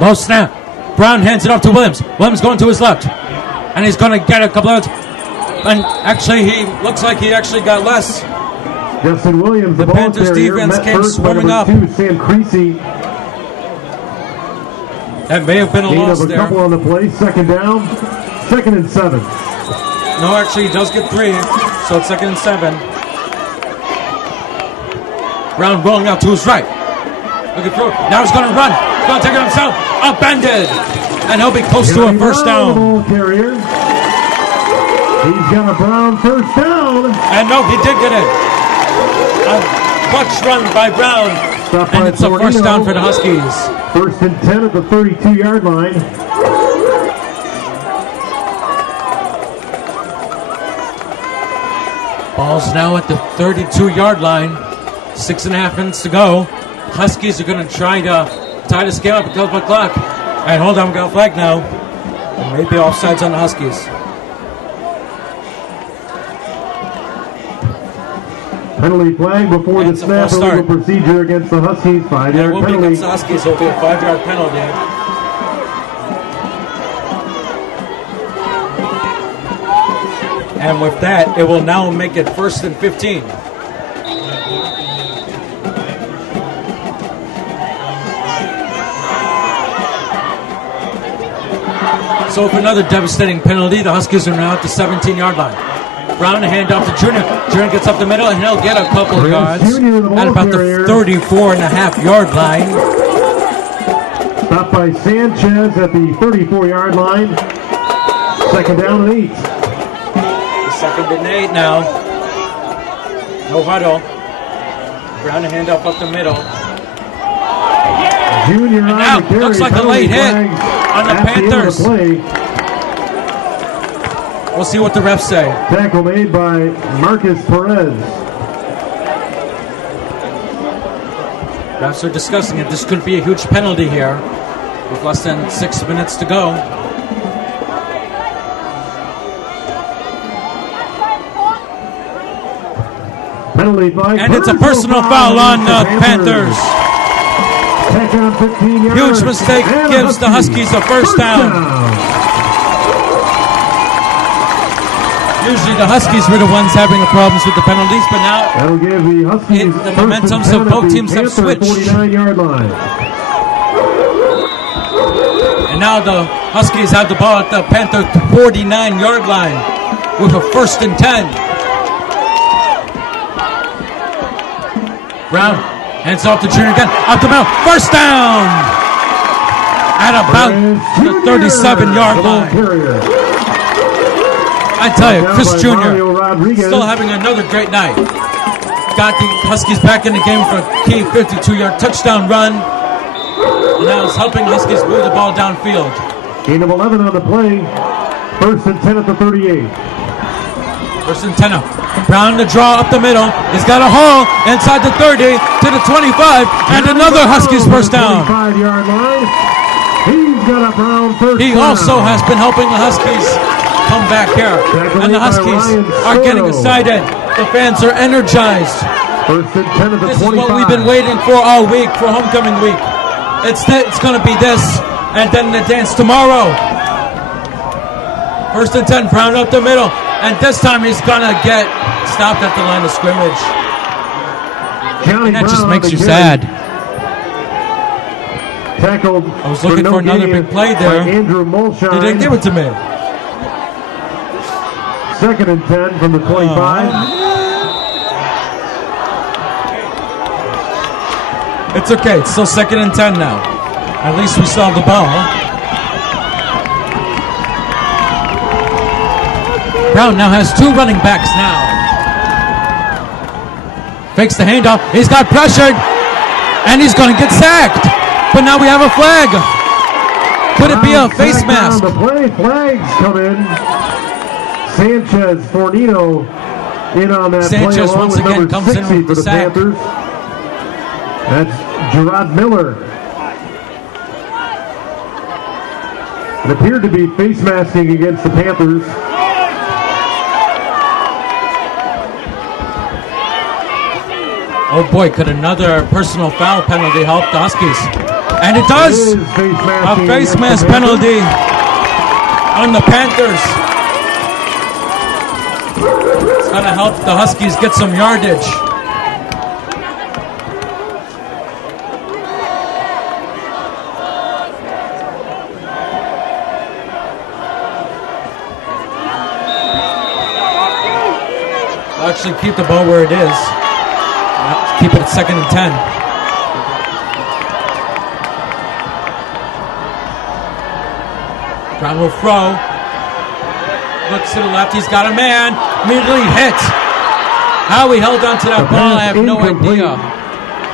Low snap. Brown hands it off to Williams. Williams going to his left. And he's going to get a couple of... And actually, he looks like he actually got less. Justin Williams, the Panthers defense came swarming up. 2, Sam Creasy. That may have been a loss there. A couple on the play. Second down. 2nd and 7. No, actually, he does get 3. So it's 2nd and 7. Brown rolling out to his right. Looking through. Now he's going to run. He's going to take it himself. Upended. And he'll be close to a first down. Carrier. He's got a Brown first down. And no, he did get it. A clutch run by Brown. And it's a first down for the Huskies. 1st and 10 at the 32-yard line. Ball's now at the 32-yard line. 6.5 minutes to go. Huskies are going to try to tie this game up at 12 o'clock. All right, hold on. We got a flag now. Maybe offsides on the Huskies. Penalty flag before the It's a snap. false start. Illegal procedure against the Huskies. 5-yard It will be penalty. against the Huskies. It'll be a 5-yard penalty. And with that, it will now make it 1st and 15. So with another devastating penalty, the Huskies are now at the 17-yard line. Brown, a handoff to Junior. Junior gets up the middle, and he'll get a couple of yards at about the 34.5-yard line. Stopped by Sanchez at the 34-yard line. 2nd down and 8. 2nd and 8 now. No huddle. Brown, a handoff up the middle. Junior And on now, the carry. looks like a Penalty late hit flags on the at end of Panthers. play. We'll see what the refs say. Tackle made by Marcus Perez. Refs are discussing it. This could be a huge penalty here with less than 6 minutes to go. Penalty flag. And it's a personal foul on the Panthers. Tack on 15 yards. Huge mistake And gives the Huskies a first down. Usually the Huskies were the ones having the problems with the penalties, but now That'll give the Huskies the first momentums and 10 of both at the teams have Panther switched. 49-yard line. And now the Huskies have the ball at the Panther 49-yard line with a 1st and 10. Brown hands off to Junior again. Up the middle. 1st down at about the 37-yard line. I tell you, Chris Jr. still having another great night. Got the Huskies back in the game for a key 52-yard touchdown run. And now it's helping Huskies move the ball downfield. Gain of 11 on the play. 1st and 10 at the 38. 1st and 10 up. Brown to draw up the middle. He's got a hole inside the 30 to the 25. And another Huskies first down. 25-yard line. He's got a Brown first He down. also has been helping the Huskies come back here. And the Huskies are getting excited. The fans are energized. 1st and 10 at the This 25. is what we've been waiting for all week for homecoming week. It's going to be this, and then the dance tomorrow. 1st and 10, Brown up the middle, and this time he's going to get stopped at the line of scrimmage. And that just makes you sad. Tackled. I was looking for another big play there. Andrew Mulshine. They didn't give it to me. 2nd and 10 from the 25. It's okay. It's still 2nd and 10 now. At least we still have the ball. Brown now has 2 running backs now. Fakes the handoff. He's got pressured. And he's going to get sacked. But now we have a flag. Could it be a face mask? The play. Flags come in. Sanchez, Fornito in on that Sanchez play along once with again number comes in 60 with for the the sack. Panthers. That's Gerard Miller. It appeared to be face masking against the Panthers. Oh boy, could another personal foul penalty help the Huskies? And it does! It is face A masking face against mask the Panthers. penalty on the Panthers. It's going to help the Huskies get some yardage. They'll actually keep the ball where it is. Keep it at 2nd and 10. Brown will throw. Looks to the left. He's got a man. Immediately hit. How he held on to that ball, I have no idea.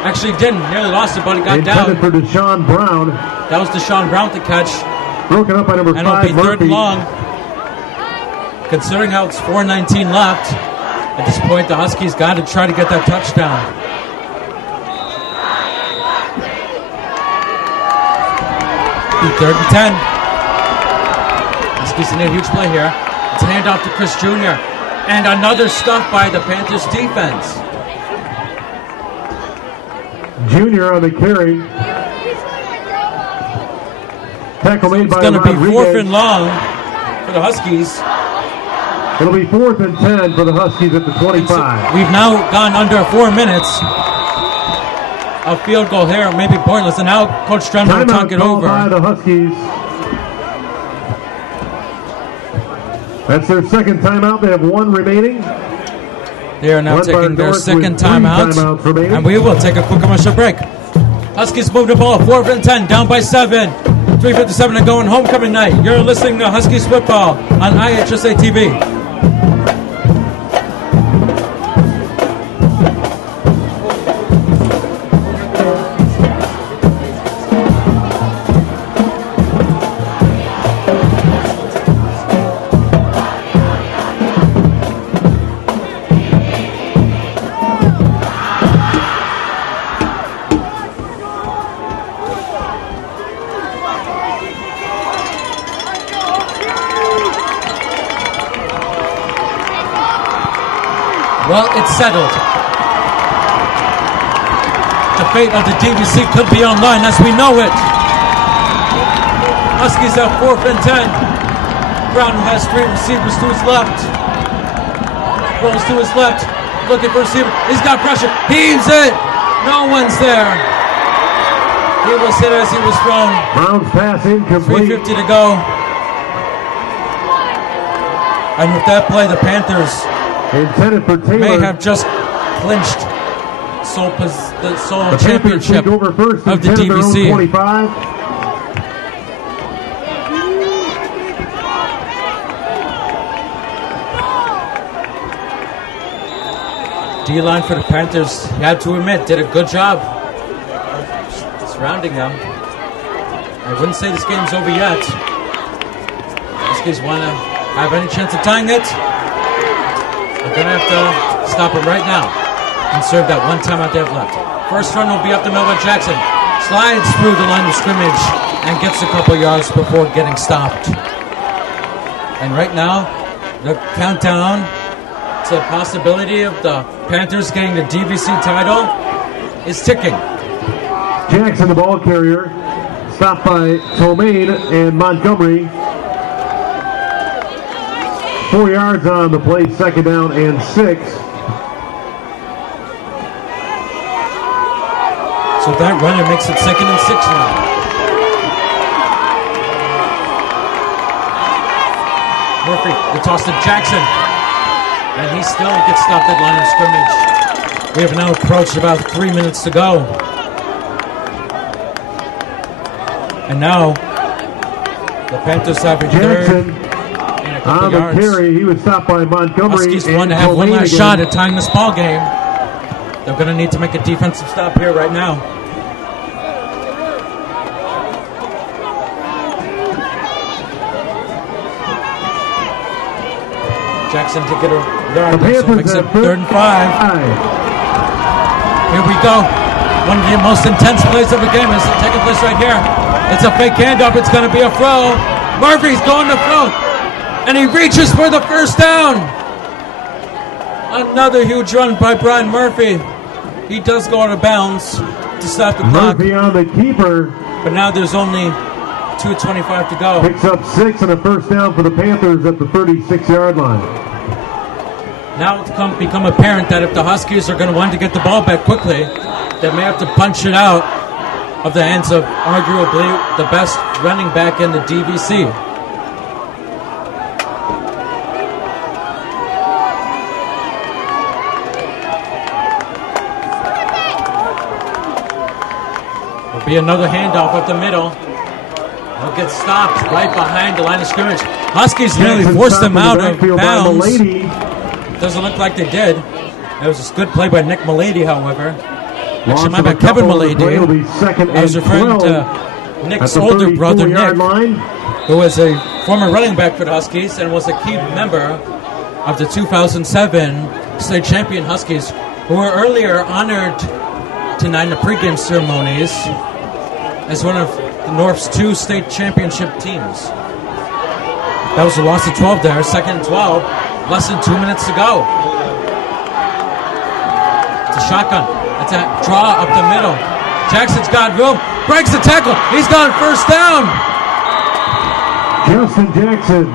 Actually didn't. Nearly lost it, but he got down. Intended for Deshaun Brown. That was Deshaun Brown to catch. Broken up by number And it'll 5, be 3rd Murphy. and long. Considering how it's 4:19 left, at this point the Huskies got to try to get that touchdown. Third and 10. Huskies in a huge play here. It's a handoff to Chris Jr. And another stuff by the Panthers defense. Junior on the carry. Tackle made by It's going to be Rodriguez. 4th and long for the Huskies. It'll be 4th and 10 for the Huskies at the 25. We've now gone under 4 minutes. A field goal here may be pointless. And now Coach Strenman will talk it called over. by the Huskies. That's their second timeout. They have one remaining. They are now Glenbard taking their North second with 3 timeout. timeouts remaining. And we will take a quick commercial break. Huskies move the ball. 4th and 10. Down by 7. 3:57 to go on homecoming night. You're listening to Huskies football on IHSA TV. Well, it's settled. The fate of the DVC could be on line as we know it. Huskies have 4th and 10. Brown has 3 receivers to his left. Rolls to his left. Looking for a receiver. He's got pressure. Heaves it. No one's there. He was hit as he was thrown. Brown's pass incomplete. 3:50 to go. And with that play, the Panthers Intended for Taylor. may have just clinched the sole the Panthers championship take over first of and the 10 of their own DVC. 25. D-line for the Panthers, you had to admit, did a good job surrounding them. I wouldn't say this game's over yet. Huskies want to have any chance of tying it. They're going to have to stop it right now and serve that one timeout they have left. First run will be up the middle by Jackson. Slides through the line of scrimmage and gets a couple yards before getting stopped. And right now, the countdown to the possibility of the Panthers getting the DVC title is ticking. Jackson, the ball carrier, stopped by Tomaine and Montgomery. 4 yards on the play, 2nd down and 6. So that runner makes it 2nd and 6 now. Murphy, the toss to Jackson. And he still gets stopped at line of scrimmage. We have now approached about 3 minutes to go. And now, the Panthers have a third Jackson and a couple on the yards. carry. He was stopped by Montgomery. Huskies and want to have one Tomaine last again. shot at tying this ball game. They're going to need to make a defensive stop here right now. Jackson to get a yard, The so Panthers makes it have 3rd and 5. Here we go. One of the most intense plays of the game is taking place right here. It's a fake handoff. It's going to be a throw. Murphy's going to throw. And he reaches for the first down. Another huge run by Brian Murphy. He does go out of bounds to stop the clock. Murphy on the keeper. But now there's only 2:25 to go. Picks up 6 and a first down for the Panthers at the 36-yard line. Now it's become apparent that if the Huskies are going to want to get the ball back quickly, they may have to punch it out of the hands of arguably the best running back in the DVC. There'll be another handoff up the middle. He'll get stopped right behind the line of scrimmage. Huskies nearly Jackson forced stopped them in the out of backfield by bounds. Milady. Doesn't look like they did. It was a good play by Nick Milady, however. Loss Actually, of my a bad, Kevin couple on the play. It'll Milady. be 2nd I was and referring 12 to at Nick's the older brother, 34-yard Nick, line. who was a former running back for the Huskies and was a key member of the 2007 state champion Huskies, who were earlier honored tonight in the pregame ceremonies as one of the North's 2 state championship teams. That was a loss of 12 there. Second and 12. Less than 2 minutes to go. It's a shotgun. It's a draw up the middle. Jackson's got room. Breaks the tackle. He's got first down. Justin Jackson.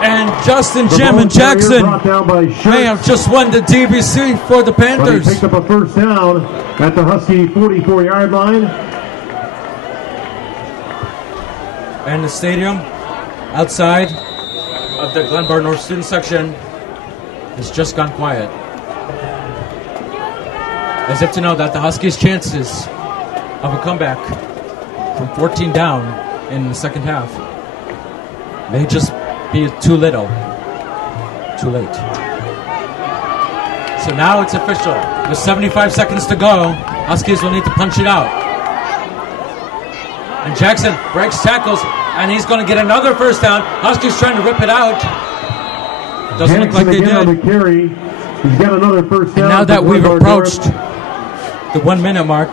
And Justin Jim and Jackson may have just won the DBC for the Panthers. But he picked up a first down at the Husky 44-yard line. And the stadium outside of the Glenbard North student section has just gone quiet. As if to know that the Huskies' chances of a comeback from 14 down in the second half may just be too little, too late. So now it's official. With 75 seconds to go, Huskies will need to punch it out. And Jackson breaks tackles, and he's going to get another first down. Huskies trying to rip it out. Doesn't look like they did. On the carry. He's got another first down. And now that we've approached the 1 minute mark,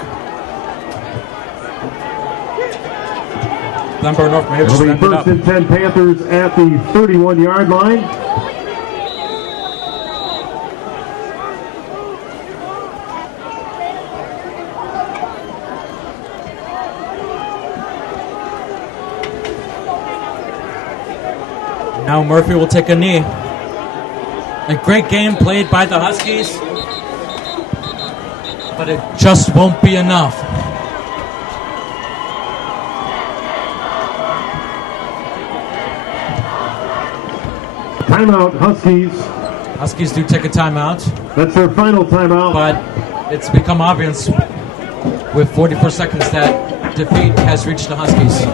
Glenbard North may have just wrapped it up. First and 10 Panthers at the 31-yard line. Now Murphy will take a knee. A great game played by the Huskies, but it just won't be enough. Timeout, Huskies. Huskies do take a timeout. That's their final timeout. But it's become obvious with 44 seconds that defeat has reached the Huskies.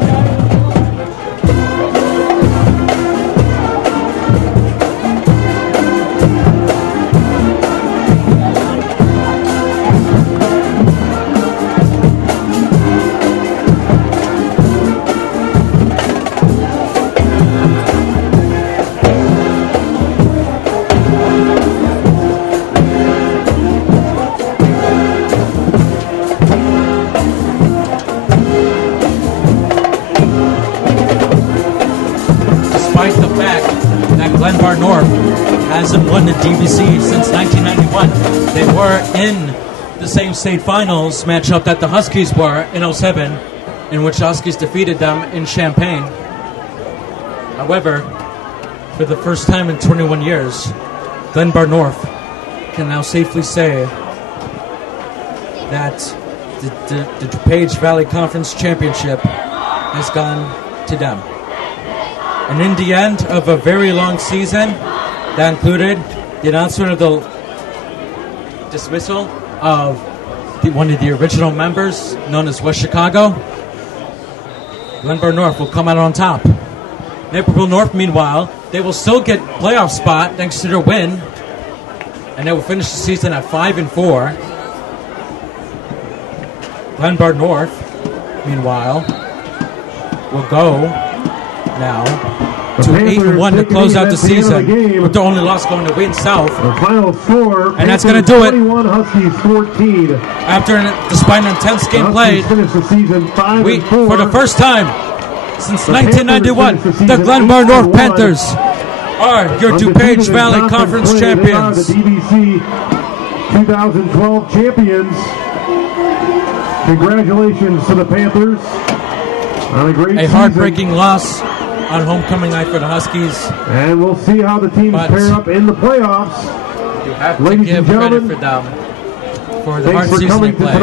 Glenbard North hasn't won the DBC since 1991. They were in the same state finals matchup that the Huskies were in 07, in which the Huskies defeated them in Champaign. However, for the first time in 21 years, Glenbard North can now safely say that the DuPage Valley Conference Championship has gone to them. And in the end of a very long season, that included the announcement of the dismissal of one of the original members, known as West Chicago, Glenbard North will come out on top. Naperville North, meanwhile, they will still get playoff spot thanks to their win, and they will finish the season at 5-4. Glenbard North, meanwhile, will go now to 8-1 to close out the season, with their only loss going to Wayne South. The final score, and that's going to do it. 21, Huskies 14. Despite an intense game played, the season 5-4. For the first time since 1991, the Glenbard North Panthers are your DuPage Valley Conference champions. They are the DBC 2012 champions. Congratulations to the Panthers on a great season. Heartbreaking loss on homecoming night for the Huskies. And we'll see how the teams pair up in the playoffs. You have to give credit for them for the hard season they played.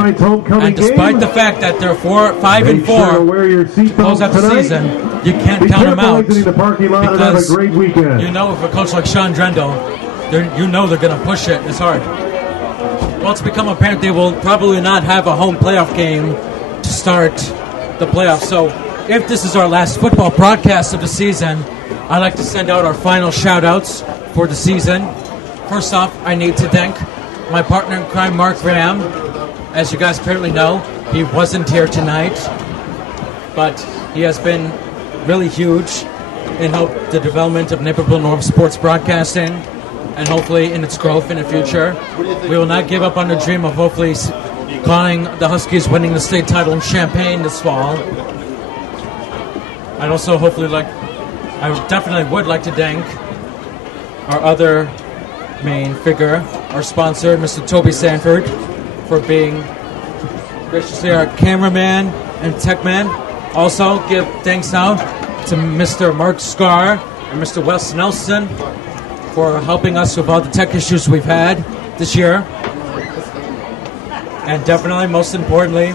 And despite the fact that they're 5-4 to close out the season, you can't count them out. Because you know, if a coach like Sean Drendel, you know they're going to push it as hard. Well, it's become apparent they will probably not have a home playoff game to start the playoffs. So if this is our last football broadcast of the season, I'd like to send out our final shout-outs for the season. First off, I need to thank my partner in crime, Mark Graham. As you guys apparently know, he wasn't here tonight, but he has been really huge in the development of Naperville North sports broadcasting, and hopefully in its growth in the future. We will not give up on the dream of hopefully calling the Huskies winning the state title in Champaign this fall. I'd also definitely would like to thank our other main figure, our sponsor, Mr. Toby Sanford, for being graciously our cameraman and tech man. Also, give thanks out to Mr. Mark Scar and Mr. Wes Nelson for helping us with all the tech issues we've had this year. And definitely, most importantly,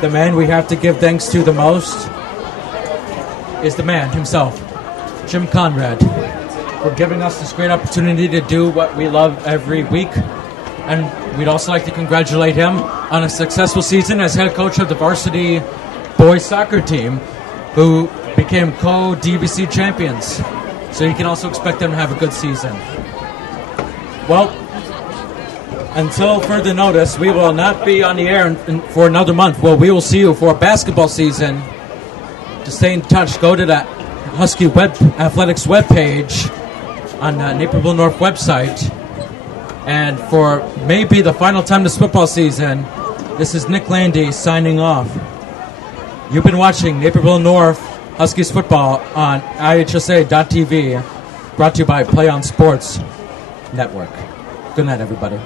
the man we have to give thanks to the most is the man himself, Jim Conrad, for giving us this great opportunity to do what we love every week. And we'd also like to congratulate him on a successful season as head coach of the varsity boys soccer team, who became co-DVC champions. So you can also expect them to have a good season. Well, until further notice, we will not be on the air for another month. Well, we will see you for basketball season. To stay in touch, go to the Husky Athletics webpage on the Naperville North website. And for maybe the final time this football season, this is Nick Landy signing off. You've been watching Naperville North Huskies football on IHSA.TV, brought to you by Play On Sports Network. Good night, everybody.